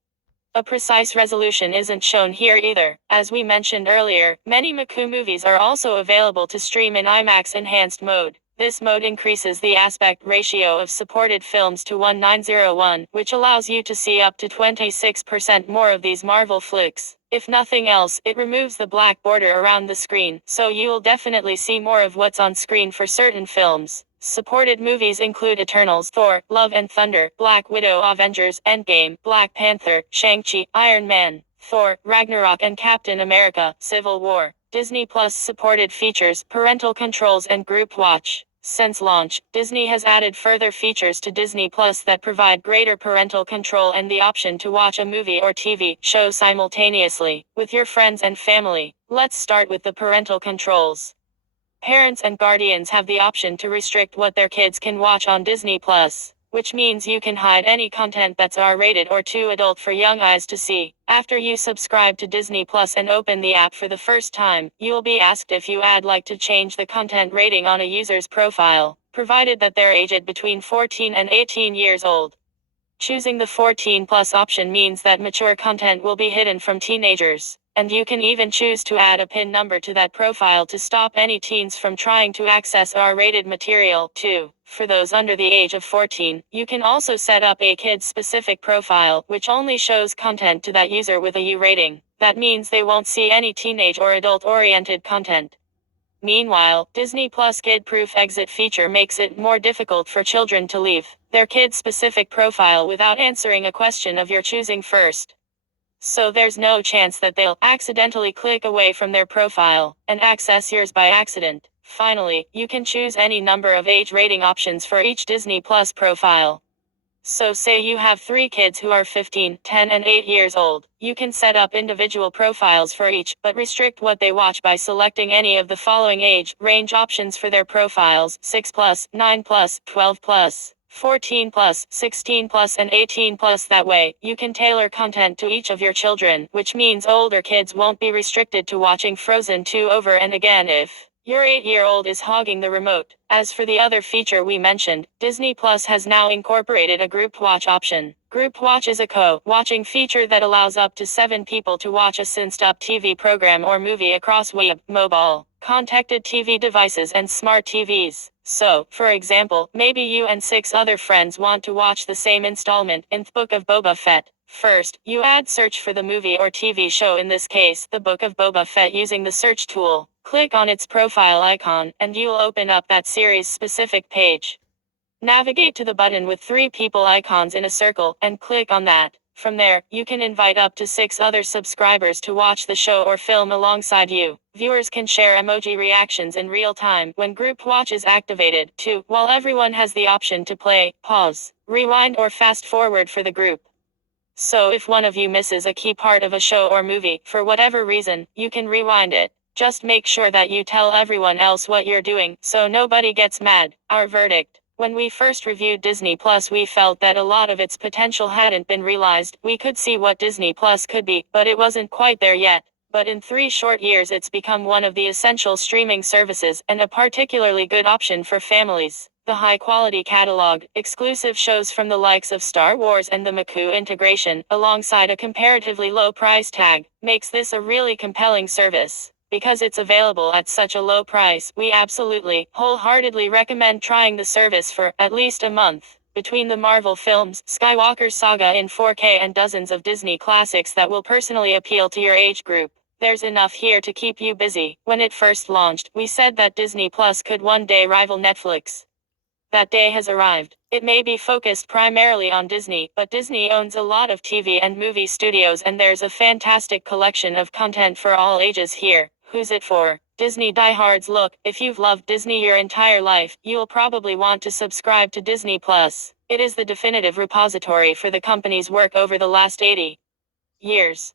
A precise resolution isn't shown here either. As we mentioned earlier, many Maku movies are also available to stream in IMAX enhanced mode. This mode increases the aspect ratio of supported films to 1901, which allows you to see up to 26% more of these Marvel flicks. If nothing else, it removes the black border around the screen, so you'll definitely see more of what's on screen for certain films. Supported movies include Eternals, Thor, Love and Thunder, Black Widow, Avengers, Endgame, Black Panther, Shang-Chi, Iron Man, Thor, Ragnarok, and Captain America: Civil War. Disney Plus supported features, parental controls, and group watch. Since launch, Disney has added further features to Disney Plus that provide greater parental control and the option to watch a movie or TV show simultaneously with your friends and family. Let's start with the parental controls. Parents and guardians have the option to restrict what their kids can watch on Disney Plus, which means you can hide any content that's R-rated or too adult for young eyes to see. After you subscribe to Disney Plus and open the app for the first time, you'll be asked if you'd like to change the content rating on a user's profile, provided that they're aged between 14 and 18 years old. Choosing the 14 plus option means that mature content will be hidden from teenagers, and you can even choose to add a PIN number to that profile to stop any teens from trying to access R-rated material, too. For those under the age of 14, you can also set up a kid-specific profile, which only shows content to that user with a U rating. That means they won't see any teenage or adult-oriented content. Meanwhile, Disney Plus Kid-Proof Exit feature makes it more difficult for children to leave their kid-specific profile without answering a question of your choosing first. So there's no chance that they'll accidentally click away from their profile and access yours by accident. Finally, you can choose any number of age rating options for each Disney Plus profile. So say you have 3 kids who are 15, 10, and 8 years old. You can set up individual profiles for each, but restrict what they watch by selecting any of the following age range options for their profiles: 6 plus, 9 plus, 12 plus, 14 plus, 16 plus, and 18 plus. That way, you can tailor content to each of your children, which means older kids won't be restricted to watching Frozen 2 over and again if your 8-year-old is hogging the remote. As for the other feature we mentioned, Disney Plus has now incorporated a group watch option. Group watch is a co-watching feature that allows up to 7 people to watch a synced-up TV program or movie across web, mobile, contacted TV devices, and smart TVs. So, for example, maybe you and 6 other friends want to watch the same installment in The Book of Boba Fett. First, you search for the movie or TV show, in this case, The Book of Boba Fett, using the search tool. Click on its profile icon, and you'll open up that series-specific page. Navigate to the button with 3 people icons in a circle, and click on that. From there, you can invite up to 6 other subscribers to watch the show or film alongside you. Viewers can share emoji reactions in real time when group watch is activated, too, while everyone has the option to play, pause, rewind, or fast forward for the group. So if one of you misses a key part of a show or movie, for whatever reason, you can rewind it. Just make sure that you tell everyone else what you're doing, so nobody gets mad. Our verdict: when we first reviewed Disney Plus, we felt that a lot of its potential hadn't been realized. We could see what Disney Plus could be, but it wasn't quite there yet. But in 3 short years, it's become one of the essential streaming services, and a particularly good option for families. The high-quality catalog, exclusive shows from the likes of Star Wars, and the Maku integration, alongside a comparatively low price tag, makes this a really compelling service. Because it's available at such a low price, we absolutely, wholeheartedly recommend trying the service for at least a month. Between the Marvel films, Skywalker Saga in 4K, and dozens of Disney classics that will personally appeal to your age group, there's enough here to keep you busy. When it first launched, we said that Disney Plus could one day rival Netflix. That day has arrived. It may be focused primarily on Disney, but Disney owns a lot of TV and movie studios, and there's a fantastic collection of content for all ages here. Who's it for? Disney diehards. Look, if you've loved Disney your entire life, you'll probably want to subscribe to Disney Plus. It is the definitive repository for the company's work over the last 80 years.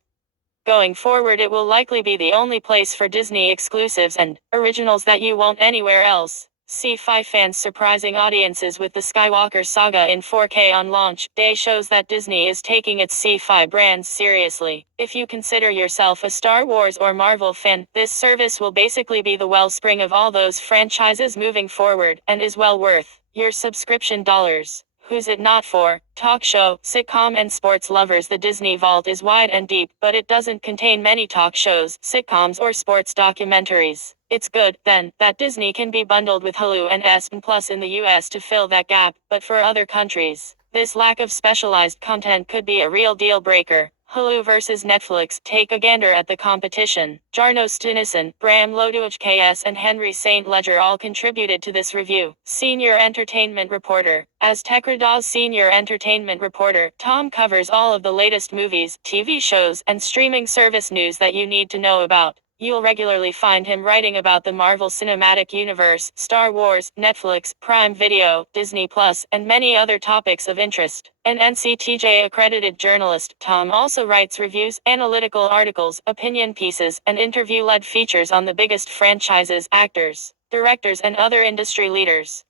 Going forward, it will likely be the only place for Disney exclusives and originals that you won't anywhere else. Sci-fi fans surprising audiences with the Skywalker Saga in 4K on launch day shows that Disney is taking its sci-fi brands seriously. If you consider yourself a Star Wars or Marvel fan, this service will basically be the wellspring of all those franchises moving forward, and is well worth your subscription dollars. Who's it not for? Talk show, sitcom and sports lovers. The Disney Vault is wide and deep, but it doesn't contain many talk shows, sitcoms or sports documentaries. It's good, then, that Disney can be bundled with Hulu and ESPN Plus in the US to fill that gap, but for other countries, this lack of specialized content could be a real deal breaker. Hulu versus Netflix. Take a gander at the competition. Jarno Stinison, Bram Loduch KS and Henry St. Ledger all contributed to this review. Senior Entertainment Reporter. As TechRadar's Senior Entertainment Reporter, Tom covers all of the latest movies, TV shows, and streaming service news that you need to know about. You'll regularly find him writing about the Marvel Cinematic Universe, Star Wars, Netflix, Prime Video, Disney Plus, and many other topics of interest. An NCTJ-accredited journalist, Tom also writes reviews, analytical articles, opinion pieces, and interview-led features on the biggest franchises, actors, directors, and other industry leaders.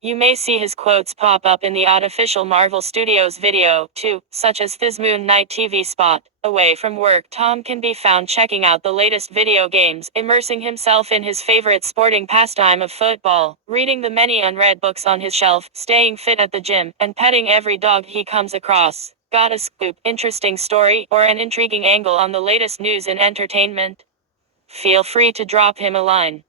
You may see his quotes pop up in the unofficial Marvel Studios video, too, such as this Moon Knight TV spot. Away from work, Tom can be found checking out the latest video games, immersing himself in his favorite sporting pastime of football, reading the many unread books on his shelf, staying fit at the gym, and petting every dog he comes across. Got a scoop, interesting story, or an intriguing angle on the latest news in entertainment? Feel free to drop him a line.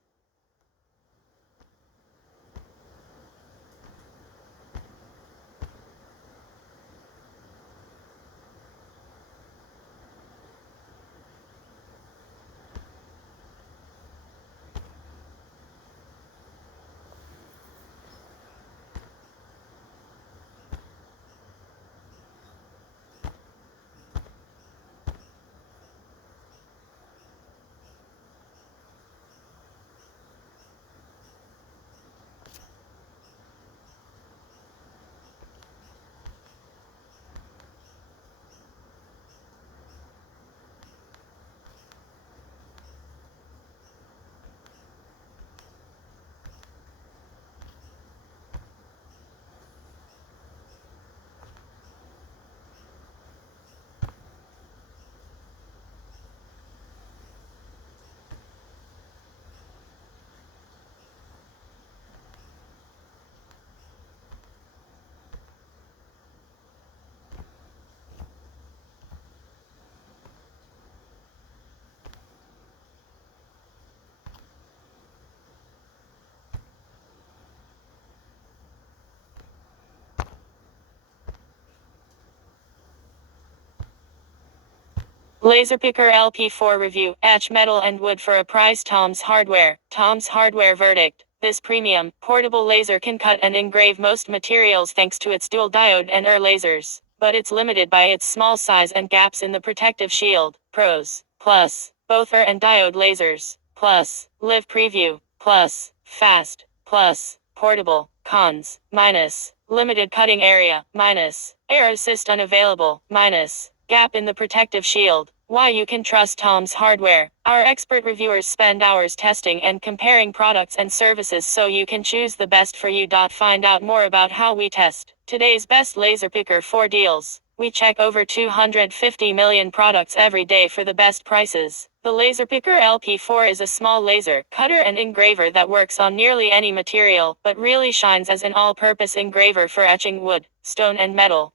Laserpicker LP4 review. Etch metal and wood for a price. Tom's Hardware. Tom's Hardware verdict. This premium, portable laser can cut and engrave most materials thanks to its dual diode and lasers. But it's limited by its small size and gaps in the protective shield. Pros. Plus. Both and diode lasers. Plus. Live preview. Plus. Fast. Plus. Portable. Cons. Minus. Limited cutting area. Minus. Air assist unavailable. Minus. Gap in the protective shield. Why you can trust Tom's Hardware. Our expert reviewers spend hours testing and comparing products and services so you can choose the best for you. Find out more about how we test today's best Laserpicker 4 deals. We check over 250 million products every day for the best prices. The Laserpicker LP4 is a small laser cutter and engraver that works on nearly any material, but really shines as an all-purpose engraver for etching wood, stone and metal.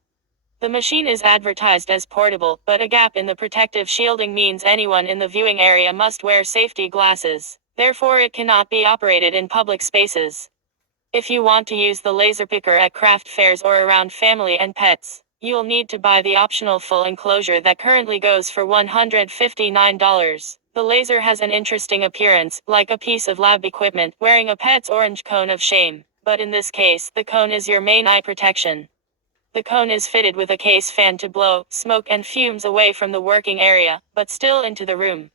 The machine is advertised as portable, but a gap in the protective shielding means anyone in the viewing area must wear safety glasses. Therefore, it cannot be operated in public spaces. If you want to use the laser picker at craft fairs or around family and pets, you'll need to buy the optional full enclosure that currently goes for $159. The laser has an interesting appearance, like a piece of lab equipment wearing a pet's orange cone of shame, but in this case, the cone is your main eye protection. The cone is fitted with a case fan to blow smoke and fumes away from the working area, but still into the room.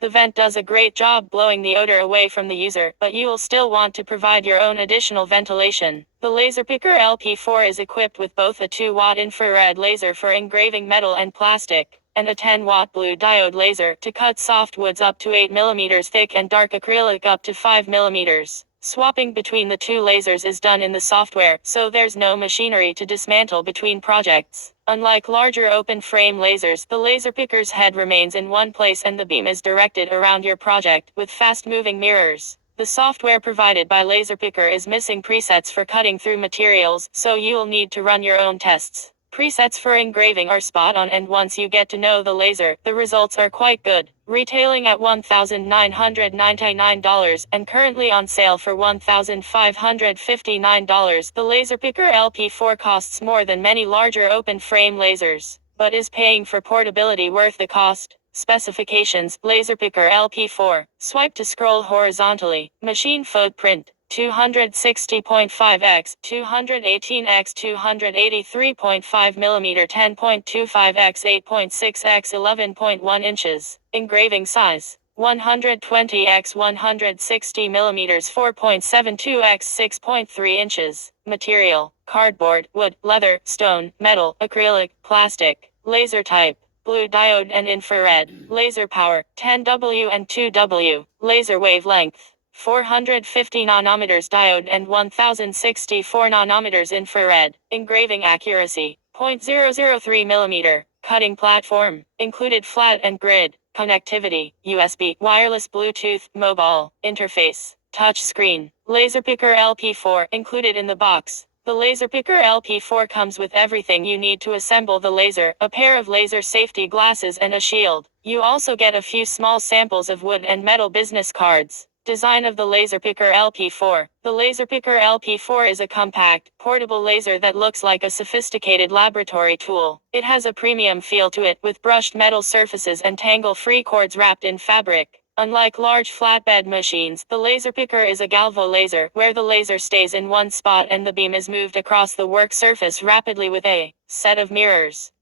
The vent does a great job blowing the odor away from the user, but you will still want to provide your own additional ventilation. The Laser Picker LP4 is equipped with both a 2-watt infrared laser for engraving metal and plastic, and a 10-watt blue diode laser to cut soft woods up to 8 mm thick and dark acrylic up to 5 mm. Swapping between the two lasers is done in the software, so there's no machinery to dismantle between projects. Unlike larger open-frame lasers, the laser picker's head remains in one place and the beam is directed around your project, with fast-moving mirrors. The software provided by Laser Picker is missing presets for cutting through materials, so you'll need to run your own tests. Presets for engraving are spot on, and once you get to know the laser, the results are quite good. Retailing at $1,999 and currently on sale for $1,559, the Laser Picker LP4 costs more than many larger open-frame lasers, but is paying for portability worth the cost? Specifications: Laser Picker LP4. Swipe to scroll horizontally. Machine footprint: 260.5x 218x 283.5 mm 10.25x 8.6x 11.1 inches. Engraving size: 120x 160 mm 4.72x 6.3 inches. Material: cardboard, wood, leather, stone, metal, acrylic, plastic. Laser type: blue diode and infrared. Laser power: 10W and 2W. Laser wavelength: 450 nanometers diode and 1064 nanometers infrared. Engraving accuracy: 0.003 mm. Cutting platform: included flat and grid. Connectivity: USB, wireless, Bluetooth, mobile. Interface: touch screen. Laser Picker LP4 included in the box. The Laser Picker LP4 comes with everything you need to assemble the laser: a pair of laser safety glasses and a shield. You also get a few small samples of wood and metal business cards. Design of the Laser Picker LP4. The Laser Picker LP4 is a compact, portable laser that looks like a sophisticated laboratory tool. It has a premium feel to it, with brushed metal surfaces and tangle-free cords wrapped in fabric. Unlike large flatbed machines, the Laser Picker is a galvo laser, where the laser stays in one spot and the beam is moved across the work surface rapidly with a set of mirrors.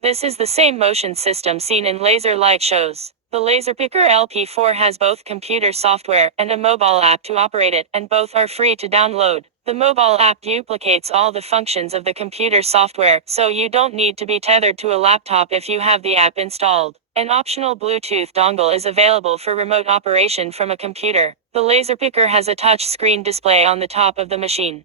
This is the same motion system seen in laser light shows. The Laser Picker LP4 has both computer software and a mobile app to operate it, and both are free to download. The mobile app duplicates all the functions of the computer software, so you don't need to be tethered to a laptop if you have the app installed. An optional Bluetooth dongle is available for remote operation from a computer. The Laser Picker has a touch screen display on the top of the machine.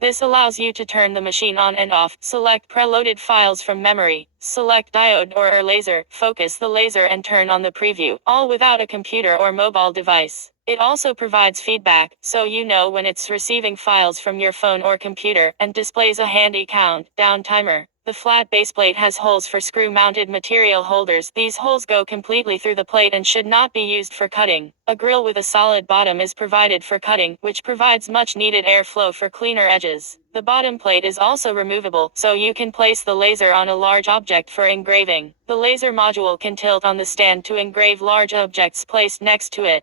This allows you to turn the machine on and off, select preloaded files from memory, select diode or laser, focus the laser and turn on the preview, all without a computer or mobile device. It also provides feedback, so you know when it's receiving files from your phone or computer, and displays a handy count-down timer. The flat baseplate has holes for screw-mounted material holders. These holes go completely through the plate and should not be used for cutting. A grill with a solid bottom is provided for cutting, which provides much-needed airflow for cleaner edges. The bottom plate is also removable, so you can place the laser on a large object for engraving. The laser module can tilt on the stand to engrave large objects placed next to it.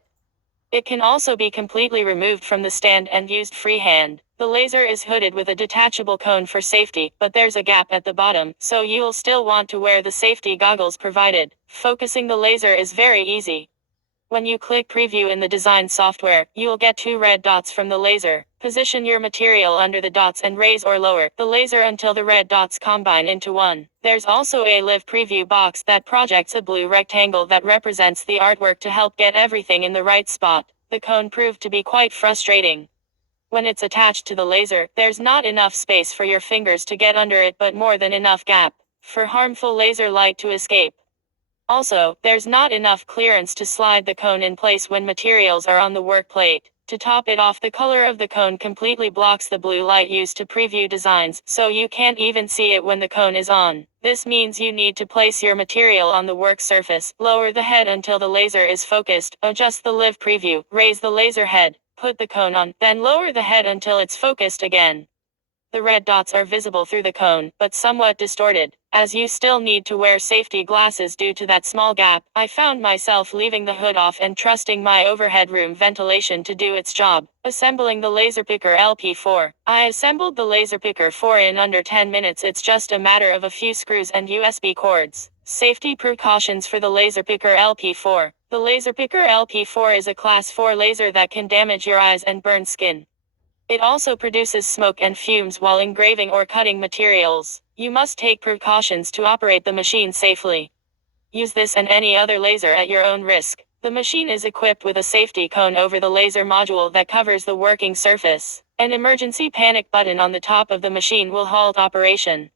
It can also be completely removed from the stand and used freehand. The laser is hooded with a detachable cone for safety, but there's a gap at the bottom, so you'll still want to wear the safety goggles provided. Focusing the laser is very easy. When you click preview in the design software, you'll get 2 red dots from the laser. Position your material under the dots and raise or lower the laser until the red dots combine into one. There's also a live preview box that projects a blue rectangle that represents the artwork to help get everything in the right spot. The cone proved to be quite frustrating. When it's attached to the laser, there's not enough space for your fingers to get under it, but more than enough gap for harmful laser light to escape. Also, there's not enough clearance to slide the cone in place when materials are on the work plate. To top it off, the color of the cone completely blocks the blue light used to preview designs, so you can't even see it when the cone is on. This means you need to place your material on the work surface, lower the head until the laser is focused, adjust the live preview, raise the laser head, put the cone on, then lower the head until it's focused again. The red dots are visible through the cone, but somewhat distorted, as you still need to wear safety glasses due to that small gap. I found myself leaving the hood off and trusting my overhead room ventilation to do its job. Assembling the Laserpicker LP4. I assembled the Laserpicker 4 in under 10 minutes. It's just a matter of a few screws and USB cords. Safety precautions for the Laserpicker LP4. The Laserpicker LP4 is a class 4 laser that can damage your eyes and burn skin. It also produces smoke and fumes while engraving or cutting materials. You must take precautions to operate the machine safely. Use this and any other laser at your own risk. The machine is equipped with a safety cone over the laser module that covers the working surface. An emergency panic button on the top of the machine will halt operation.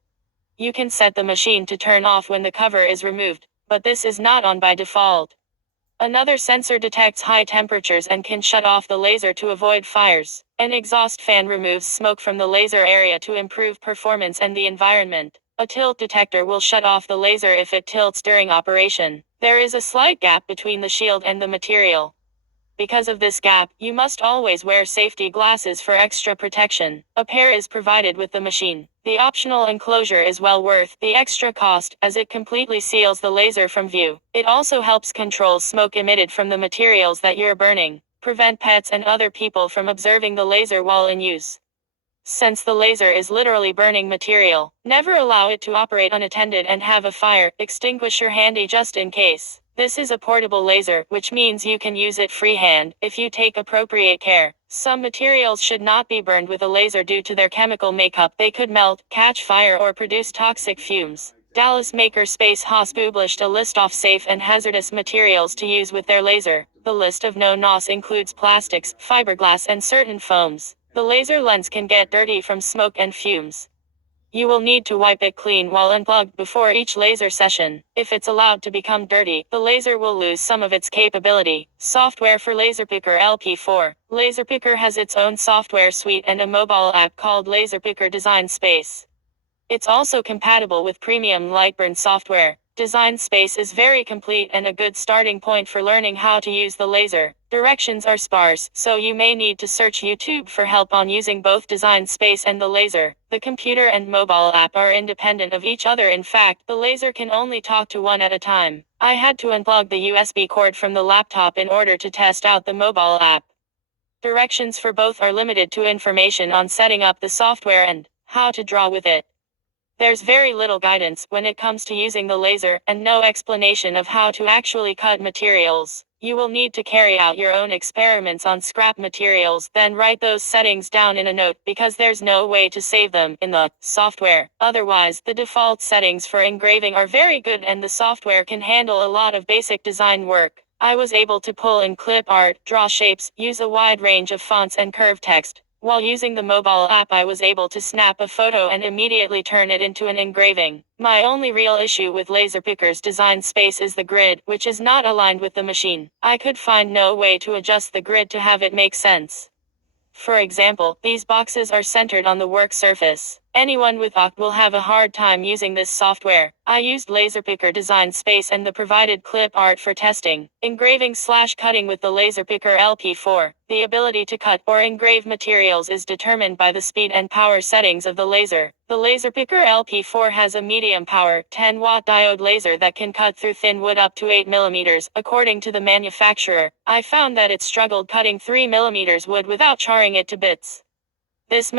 You can set the machine to turn off when the cover is removed, but this is not on by default. Another sensor detects high temperatures and can shut off the laser to avoid fires. An exhaust fan removes smoke from the laser area to improve performance and the environment. A tilt detector will shut off the laser if it tilts during operation. There is a slight gap between the shield and the material. Because of this gap, you must always wear safety glasses for extra protection. A pair is provided with the machine. The optional enclosure is well worth the extra cost, as it completely seals the laser from view. It also helps control smoke emitted from the materials that you're burning. Prevent pets and other people from observing the laser while in use. Since the laser is literally burning material, never allow it to operate unattended and have a fire extinguisher handy just in case. This is a portable laser, which means you can use it freehand, if you take appropriate care. Some materials should not be burned with a laser due to their chemical makeup. They could melt, catch fire or produce toxic fumes. Dallas Makerspace has published a list of safe and hazardous materials to use with their laser. The list of no-nos includes plastics, fiberglass and certain foams. The laser lens can get dirty from smoke and fumes. You will need to wipe it clean while unplugged before each laser session. If it's allowed to become dirty, the laser will lose some of its capability. Software for Laserpicker LP4. Laserpicker has its own software suite and a mobile app called Laserpicker Design Space. It's also compatible with premium Lightburn software. Design Space is very complete and a good starting point for learning how to use the laser. Directions are sparse, so you may need to search YouTube for help on using both Design Space and the laser. The computer and mobile app are independent of each other. In fact, the laser can only talk to one at a time. I had to unplug the USB cord from the laptop in order to test out the mobile app. Directions for both are limited to information on setting up the software and how to draw with it. There's very little guidance when it comes to using the laser, and no explanation of how to actually cut materials. You will need to carry out your own experiments on scrap materials, then write those settings down in a note, because there's no way to save them in the software. Otherwise, the default settings for engraving are very good and the software can handle a lot of basic design work. I was able to pull in clip art, draw shapes, use a wide range of fonts and curved text. While using the mobile app, I was able to snap a photo and immediately turn it into an engraving. My only real issue with Laserpicker's Design Space is the grid, which is not aligned with the machine. I could find no way to adjust the grid to have it make sense. For example, these boxes are centered on the work surface. Anyone with OCT will have a hard time using this software. I used Laserpicker Design Space and the provided clip art for testing. Engraving/cutting with the Laserpicker LP4. The ability to cut or engrave materials is determined by the speed and power settings of the laser. The Laserpicker LP4 has a medium power, 10-watt diode laser that can cut through thin wood up to 8 mm, according to the manufacturer. I found that it struggled cutting 3 mm wood without charring it to bits. This